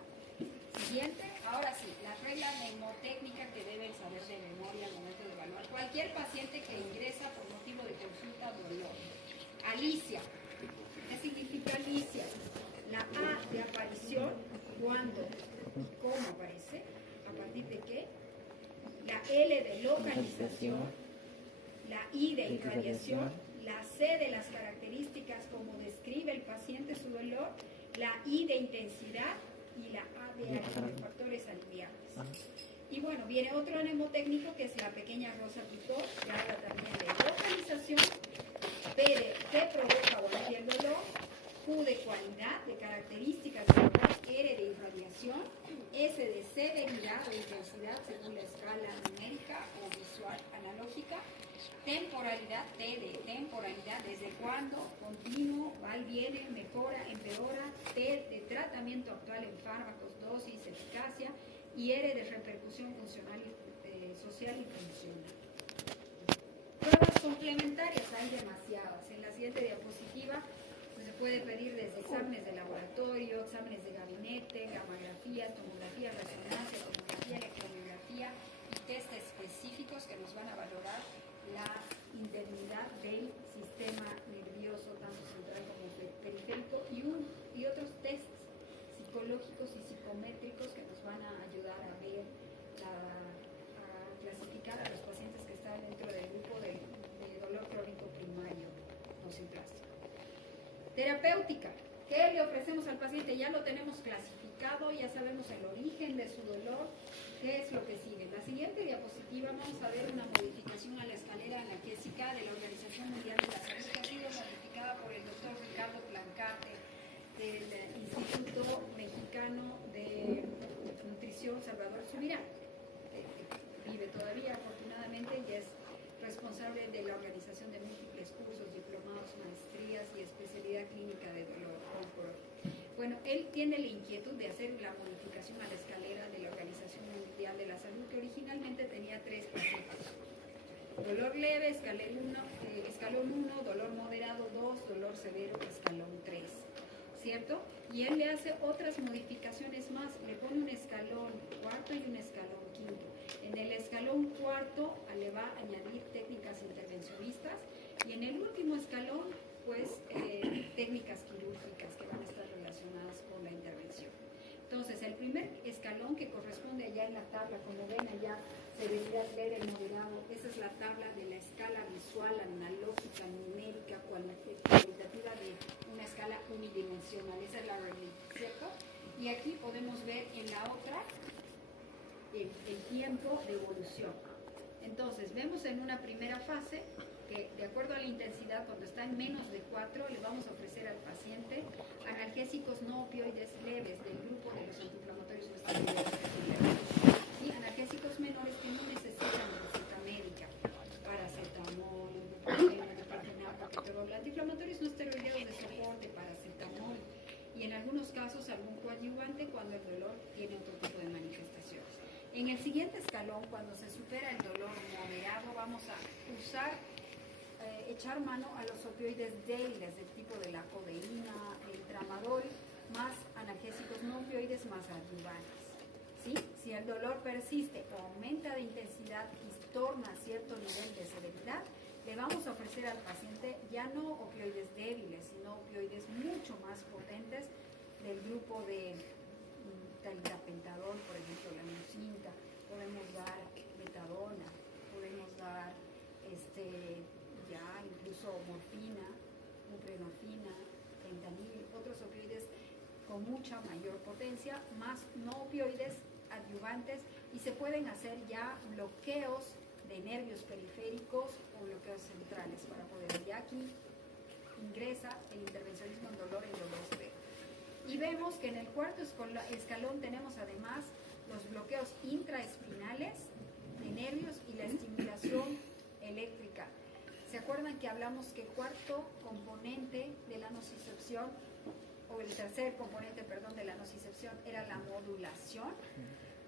Siguiente, ahora sí, la regla mnemotécnica que deben saber de memoria al momento de evaluar cualquier paciente que ingresa por motivo de consulta dolor. Alicia, ¿qué significa Alicia? La A de aparición, ¿cuándo y cómo aparece? ¿A partir de qué? La L de localización, la I de irradiación, la C de las características como describe el paciente su dolor, la I de intensidad y la A de factores aliviantes. Y bueno, viene otro mnemotécnico que es la pequeña rosa tutor, que habla también de localización, P de qué provoca o alivia el dolor, Q de cualidad, de características del dolor, R de irradiación, S de severidad o intensidad según la escala numérica o visual analógica, temporalidad, T de temporalidad, desde cuándo, continuo, va y viene, mejora, empeora, T de tratamiento actual en fármacos, dosis, eficacia, y R de repercusión funcional y social y funcional. Pruebas complementarias, hay demasiadas. En la siguiente diapositiva pues, se puede pedir desde exámenes de laboratorio, exámenes de gabinete, gamografía, tomografía, resonancia, tomografía, electromiografía y test específicos que nos van a valorar la integridad del sistema nervioso, tanto central como periférico, y otros tests psicológicos y psicométricos que nos van a ayudar a ver, a clasificar a los pacientes que están dentro del grupo de dolor crónico primario no simplástico. Terapéutica. ¿Qué le ofrecemos al paciente? Ya lo tenemos clasificado, ya sabemos el origen de su dolor. ¿Qué es lo que sigue? En la siguiente diapositiva vamos a ver una modificación a la escalera analgésica de la Organización Mundial de la Salud que ha sido modificada por el doctor Ricardo Plancarte del Instituto Mexicano de Nutrición Salvador Subirán. Vive todavía afortunadamente y es responsable de la organización de múltiples cursos, diplomados, maestrías y especialidad clínica de dolor oncológico. Bueno, él tiene la inquietud de hacer la modificación a la escalera de la Organización Mundial de la Salud, que originalmente tenía 3 pasos. Dolor leve, escalón 1, dolor moderado 2, dolor severo, escalón 3. ¿Cierto? Y él le hace otras modificaciones más, le pone un escalón cuarto y un escalón quinto. En el escalón cuarto le va a añadir técnicas intervencionistas y en el último escalón, pues, técnicas quirúrgicas que van a estar relacionadas con la intervención. Entonces, el primer escalón que corresponde allá en la tabla, como ven allá, se debería ver el moderado. Esa es la tabla de la escala visual, analógica, numérica, cualitativa de una escala unidimensional. Esa es la regla, ¿cierto? Y aquí podemos ver en la otra el tiempo de evolución. Entonces, vemos en una primera fase que, de acuerdo a la intensidad, cuando está en menos de 4, le vamos a ofrecer al paciente analgésicos no opioides leves del grupo de los antiinflamatorios no esteroideos. ¿Sí? Analgésicos menores que no necesitan receta médica, paracetamol, ibuprofeno, ketorol, antiinflamatorios no esteroideos de soporte, paracetamol, y en algunos casos algún coadyuvante cuando el dolor tiene otro tipo de manifestaciones. En el siguiente escalón, cuando se supera el dolor moderado, vamos a echar mano a los opioides débiles del tipo de la codeína, el tramadol, más analgésicos no opioides, más adyuvantes. ¿Sí? Si el dolor persiste o aumenta de intensidad y torna a cierto nivel de severidad, le vamos a ofrecer al paciente ya no opioides débiles, sino opioides mucho más potentes del grupo de talidapentadol, por ejemplo, la mucinta. Podemos dar metadona, podemos dar ya incluso morfina, buprenorfina, fentanil, otros opioides con mucha mayor potencia, más no opioides adyuvantes, y se pueden hacer ya bloqueos de nervios periféricos o bloqueos centrales para poder, ya aquí ingresa el intervencionismo en dolor y dolor severo. Y vemos que en el cuarto escalón tenemos además los bloqueos intraespinales de nervios y la estimulación eléctrica. ¿Se acuerdan que hablamos que el cuarto componente de la nocicepción, o el tercer componente, perdón, de la nocicepción era la modulación?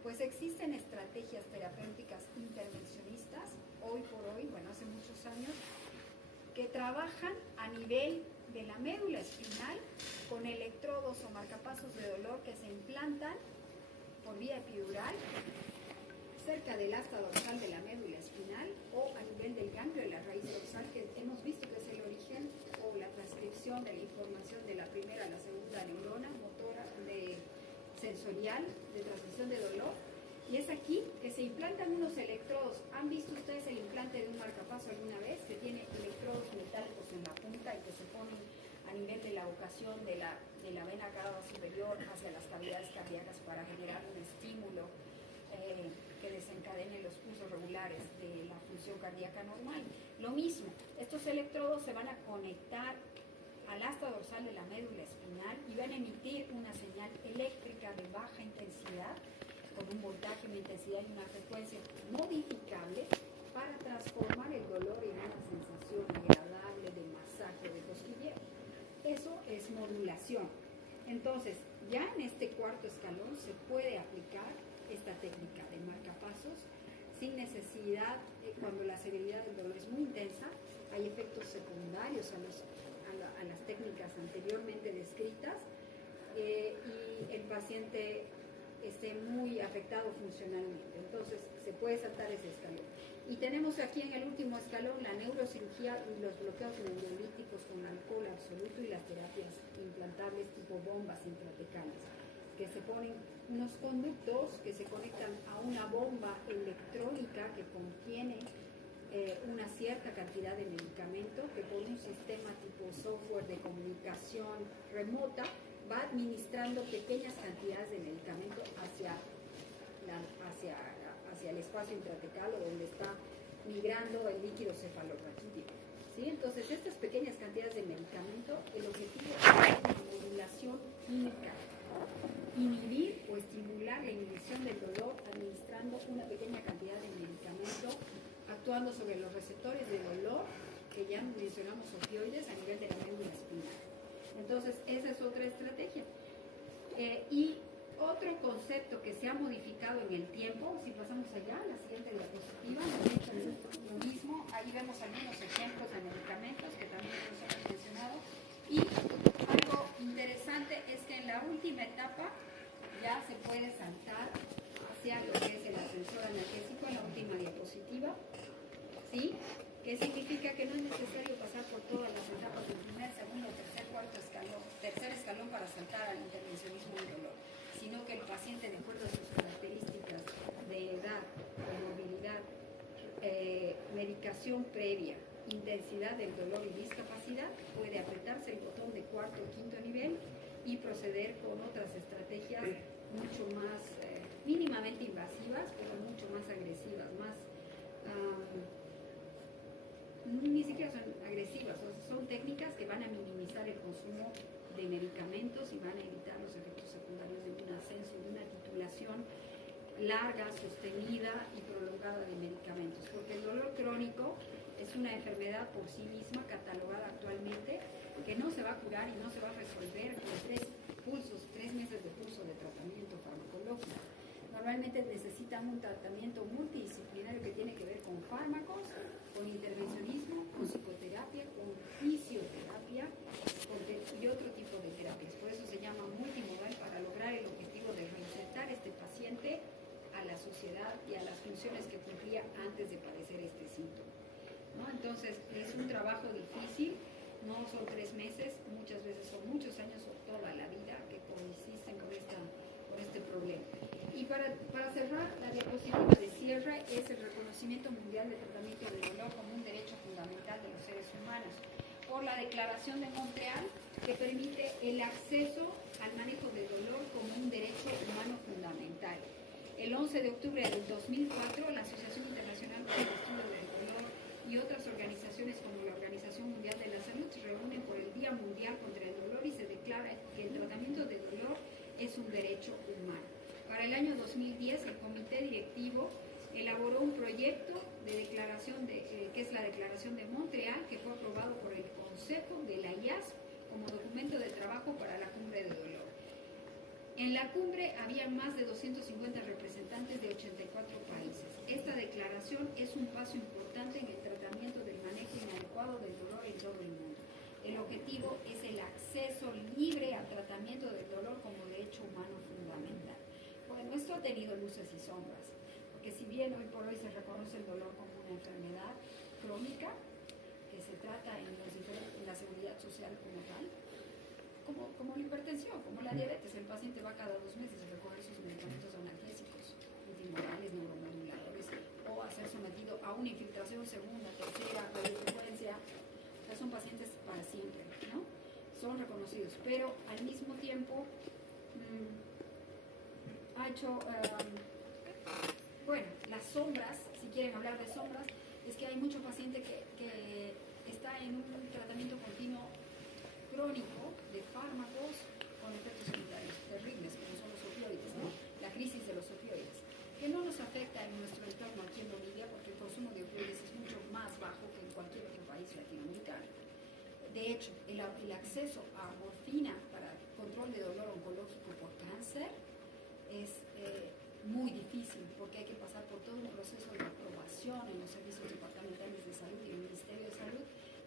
Pues existen estrategias terapéuticas intervencionistas, hoy por hoy, bueno, hace muchos años, que trabajan a nivel de la médula espinal con electrodos o marcapasos de dolor que se implantan por vía epidural cerca del asta dorsal de la médula espinal o a nivel del ganglio de la raíz dorsal, que hemos visto que es el origen o la transcripción de la información de la primera a la segunda neurona motora sensorial de transmisión de dolor. Y es aquí que se implantan unos electrodos. ¿Han visto ustedes el implante de un marcapaso alguna vez? Que tiene electrodos metálicos en la punta y que se ponen a nivel de la ocasión de la vena cava superior hacia las cavidades cardíacas para generar un estímulo que desencadene los pulsos regulares de la función cardíaca normal. Lo mismo, estos electrodos se van a conectar al asta dorsal de la médula espinal y van a emitir una señal eléctrica de baja intensidad con un voltaje, una intensidad y una frecuencia modificable para transformar el dolor en una sensación agradable de masaje o de cosquilleo. Eso es modulación. Entonces, ya en este cuarto escalón se puede aplicar esta técnica de marcapasos sin necesidad, cuando la severidad del dolor es muy intensa, hay efectos secundarios a las técnicas anteriormente descritas y el paciente esté muy afectado funcionalmente. Entonces, se puede saltar ese escalón. Y tenemos aquí en el último escalón la neurocirugía y los bloqueos neurolíticos con alcohol absoluto y las terapias implantables tipo bombas intratecales, que se ponen unos conductos que se conectan a una bomba electrónica que contiene una cierta cantidad de medicamento que por un sistema tipo software de comunicación remota va administrando pequeñas cantidades de medicamento hacia el espacio intratecal o donde está migrando el líquido cefalorraquídeo. ¿Sí? Entonces, estas pequeñas cantidades de medicamento, el objetivo es una modulación química, inhibir o estimular la inhibición del dolor administrando una pequeña cantidad de medicamento, actuando sobre los receptores de dolor, que ya mencionamos opioides, a nivel de la médula espinal. Entonces, esa es otra estrategia. Y otro concepto que se ha modificado en el tiempo, si pasamos allá, la siguiente diapositiva, lo mismo, ahí vemos algunos ejemplos de medicamentos que también nos hemos mencionado. Y algo interesante es que en la última etapa ya se puede saltar hacia lo que es el ascensor analgésico en la última diapositiva, ¿sí? Que significa que no es necesario pasar por todas las etapas del primer, segundo, tercer, cuarto escalón, tercer escalón para saltar al intervencionismo del dolor, sino que el paciente, de acuerdo a sus características de edad, movilidad, medicación previa, intensidad del dolor y discapacidad, puede apretarse el botón de cuarto o quinto nivel y proceder con otras estrategias mucho más mínimamente invasivas, pero mucho más agresivas, más ni siquiera son agresivas, o sea, son técnicas que van a minimizar el consumo de medicamentos y van a evitar los efectos secundarios de un ascenso, de una titulación larga, sostenida y prolongada de medicamentos, porque el dolor crónico es una enfermedad por sí misma catalogada actualmente que no se va a curar y no se va a resolver con 3 meses de curso de tratamiento farmacológico. Normalmente necesitan un tratamiento multidisciplinario que tiene que ver con fármacos, con intervencionismo, con psicoterapia, con fisioterapia y otro tipo de terapias. Por eso se llama multimodal, para lograr el objetivo de reinsertar a este paciente a la sociedad y a las funciones que cumplía antes de padecer este síntoma, ¿no? Entonces es un trabajo difícil, no son 3 meses, muchas veces son muchos años o toda la vida que coexisten con este problema. Y para cerrar, la diapositiva de cierre es el reconocimiento mundial del tratamiento del dolor como un derecho fundamental de los seres humanos por la Declaración de Montreal, que permite el acceso al manejo del dolor como un derecho humano fundamental. El 11 de octubre del 2004, la Asociación Internacional para el Estudio del Dolor y otras organizaciones como la Organización Mundial de la Salud se reúnen por el Día Mundial contra el Dolor y se declara que el tratamiento del dolor es un derecho humano. Para el año 2010, el Comité Directivo elaboró un proyecto de declaración, que es la Declaración de Montreal, que fue aprobado por el Consejo de la IASP como documento de trabajo para la Cumbre de Dolor. En la cumbre había más de 250 representantes de 84 países. Esta declaración es un paso importante en el tratamiento del manejo inadecuado del dolor en todo el mundo. El objetivo es el acceso libre al tratamiento del dolor como derecho humano fundamental. Bueno, esto ha tenido luces y sombras, porque si bien hoy por hoy se reconoce el dolor como una enfermedad crónica que se trata en la seguridad social como tal, como la hipertensión, como la diabetes, el paciente va cada 2 meses a recoger sus medicamentos analgésicos, antimorales, neuromoduladores, o a ser sometido a una infiltración segunda, tercera, radiofrecuencia. O sea, son pacientes para siempre, ¿no? Son reconocidos, pero al mismo tiempo ha hecho, bueno, las sombras, si quieren hablar de sombras, es que hay mucho paciente que está en un tratamiento continuo crónico de fármacos con efectos secundarios terribles, como son los opioides, ¿no? La crisis de los opioides, que no nos afecta en nuestro entorno aquí en Bolivia, porque el consumo de opioides es mucho más bajo que en cualquier otro país latinoamericano. De hecho, el acceso a morfina para control de dolor oncológico por cáncer es muy difícil, porque hay que pasar por todo un proceso de aprobación en los servicios departamentales de salud y el Ministerio de Salud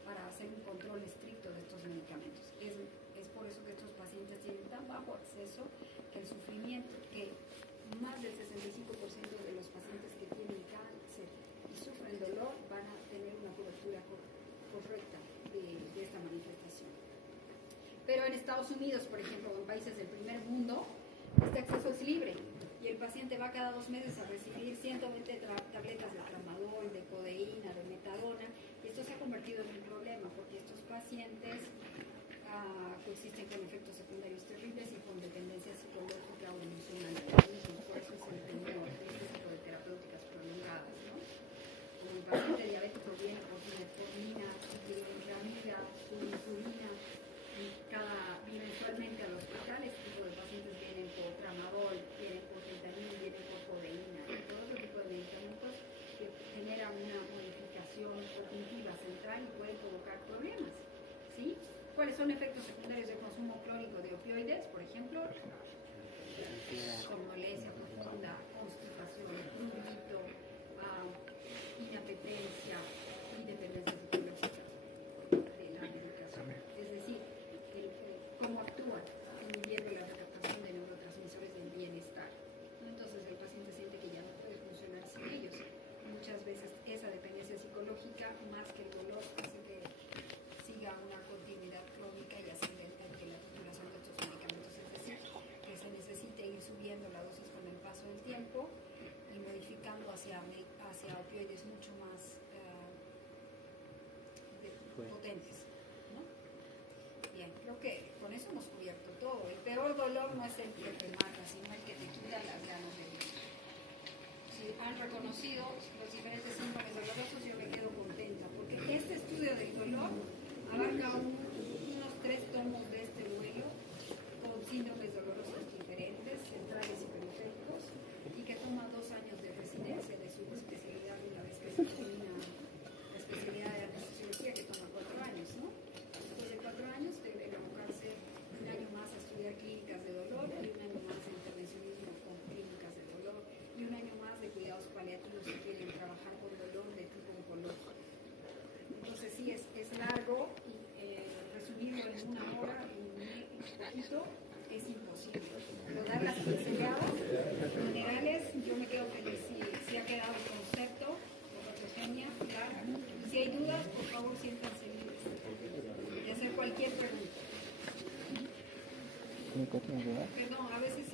para hacer un control estricto de estos medicamentos. Es por eso que estos pacientes tienen tan bajo acceso que el sufrimiento, que más del 65% de los pacientes que tienen cáncer y sufren dolor van a tener una cobertura correcta de esta manifestación. Pero en Estados Unidos, por ejemplo, en países del primer mundo, este acceso es libre y el paciente va cada 2 meses a recibir 120 tabletas de tramadol, de codeína, de metadona, y esto se ha convertido en un problema porque estos pacientes coexisten con efectos secundarios terribles y con dependencia psicológica o emocional. Por eso es el temor de este tipo de terapéuticas prolongadas, ¿no? Como el paciente diabético viene por metformina, glutamina, insulina, mensualmente al hospital, este tipo de pacientes vienen por tramadol, vienen por fentanil, vienen por codeína, todo otro tipo de medicamentos que generan una modificación cognitiva central y pueden provocar problemas, ¿sí? ¿Cuáles son efectos secundarios del consumo crónico de opioides? Por ejemplo, somnolencia profunda, constipación, prurito, inapetencia y dependencia psicológica de la medicación. Es decir, cómo actúan inhibiendo la recaptación de neurotransmisores del bienestar. Entonces el paciente siente que ya no puede funcionar sin ellos. Muchas veces esa dependencia psicológica, más que el dolor, hace que siga una continuidad crónica y ascendente de la titulación de estos medicamentos. Es decir, que se necesite ir subiendo la dosis con el paso del tiempo y modificando hacia opioides mucho más potentes. Bien, creo que con eso hemos cubierto todo. El peor dolor no es el que te mata, sino el que te quita las ganas de vivir. Si han reconocido los diferentes síndromes dolorosos, yo me quedo contenta, porque este estudio del dolor abarca unos 3 tomos de este duelo, con síndromes dolorosos diferentes, centrales y periféricos, y que toma 2 años de residencia de su especialidad una vez que se termina la especialidad de anestesiología, que toma 4 años, ¿no? Después de 4 años debe abocarse un año más a estudiar clínicas de dolor y un año más a intervencionismo con clínicas de dolor sí es largo y resumirlo en una hora, en poquito, es imposible. Pero dar las pinceladas generales, yo me quedo feliz si ha quedado el concepto, Eugenia, claro. Si hay dudas, por favor, siéntanse libres de hacer cualquier pregunta. Perdón, a veces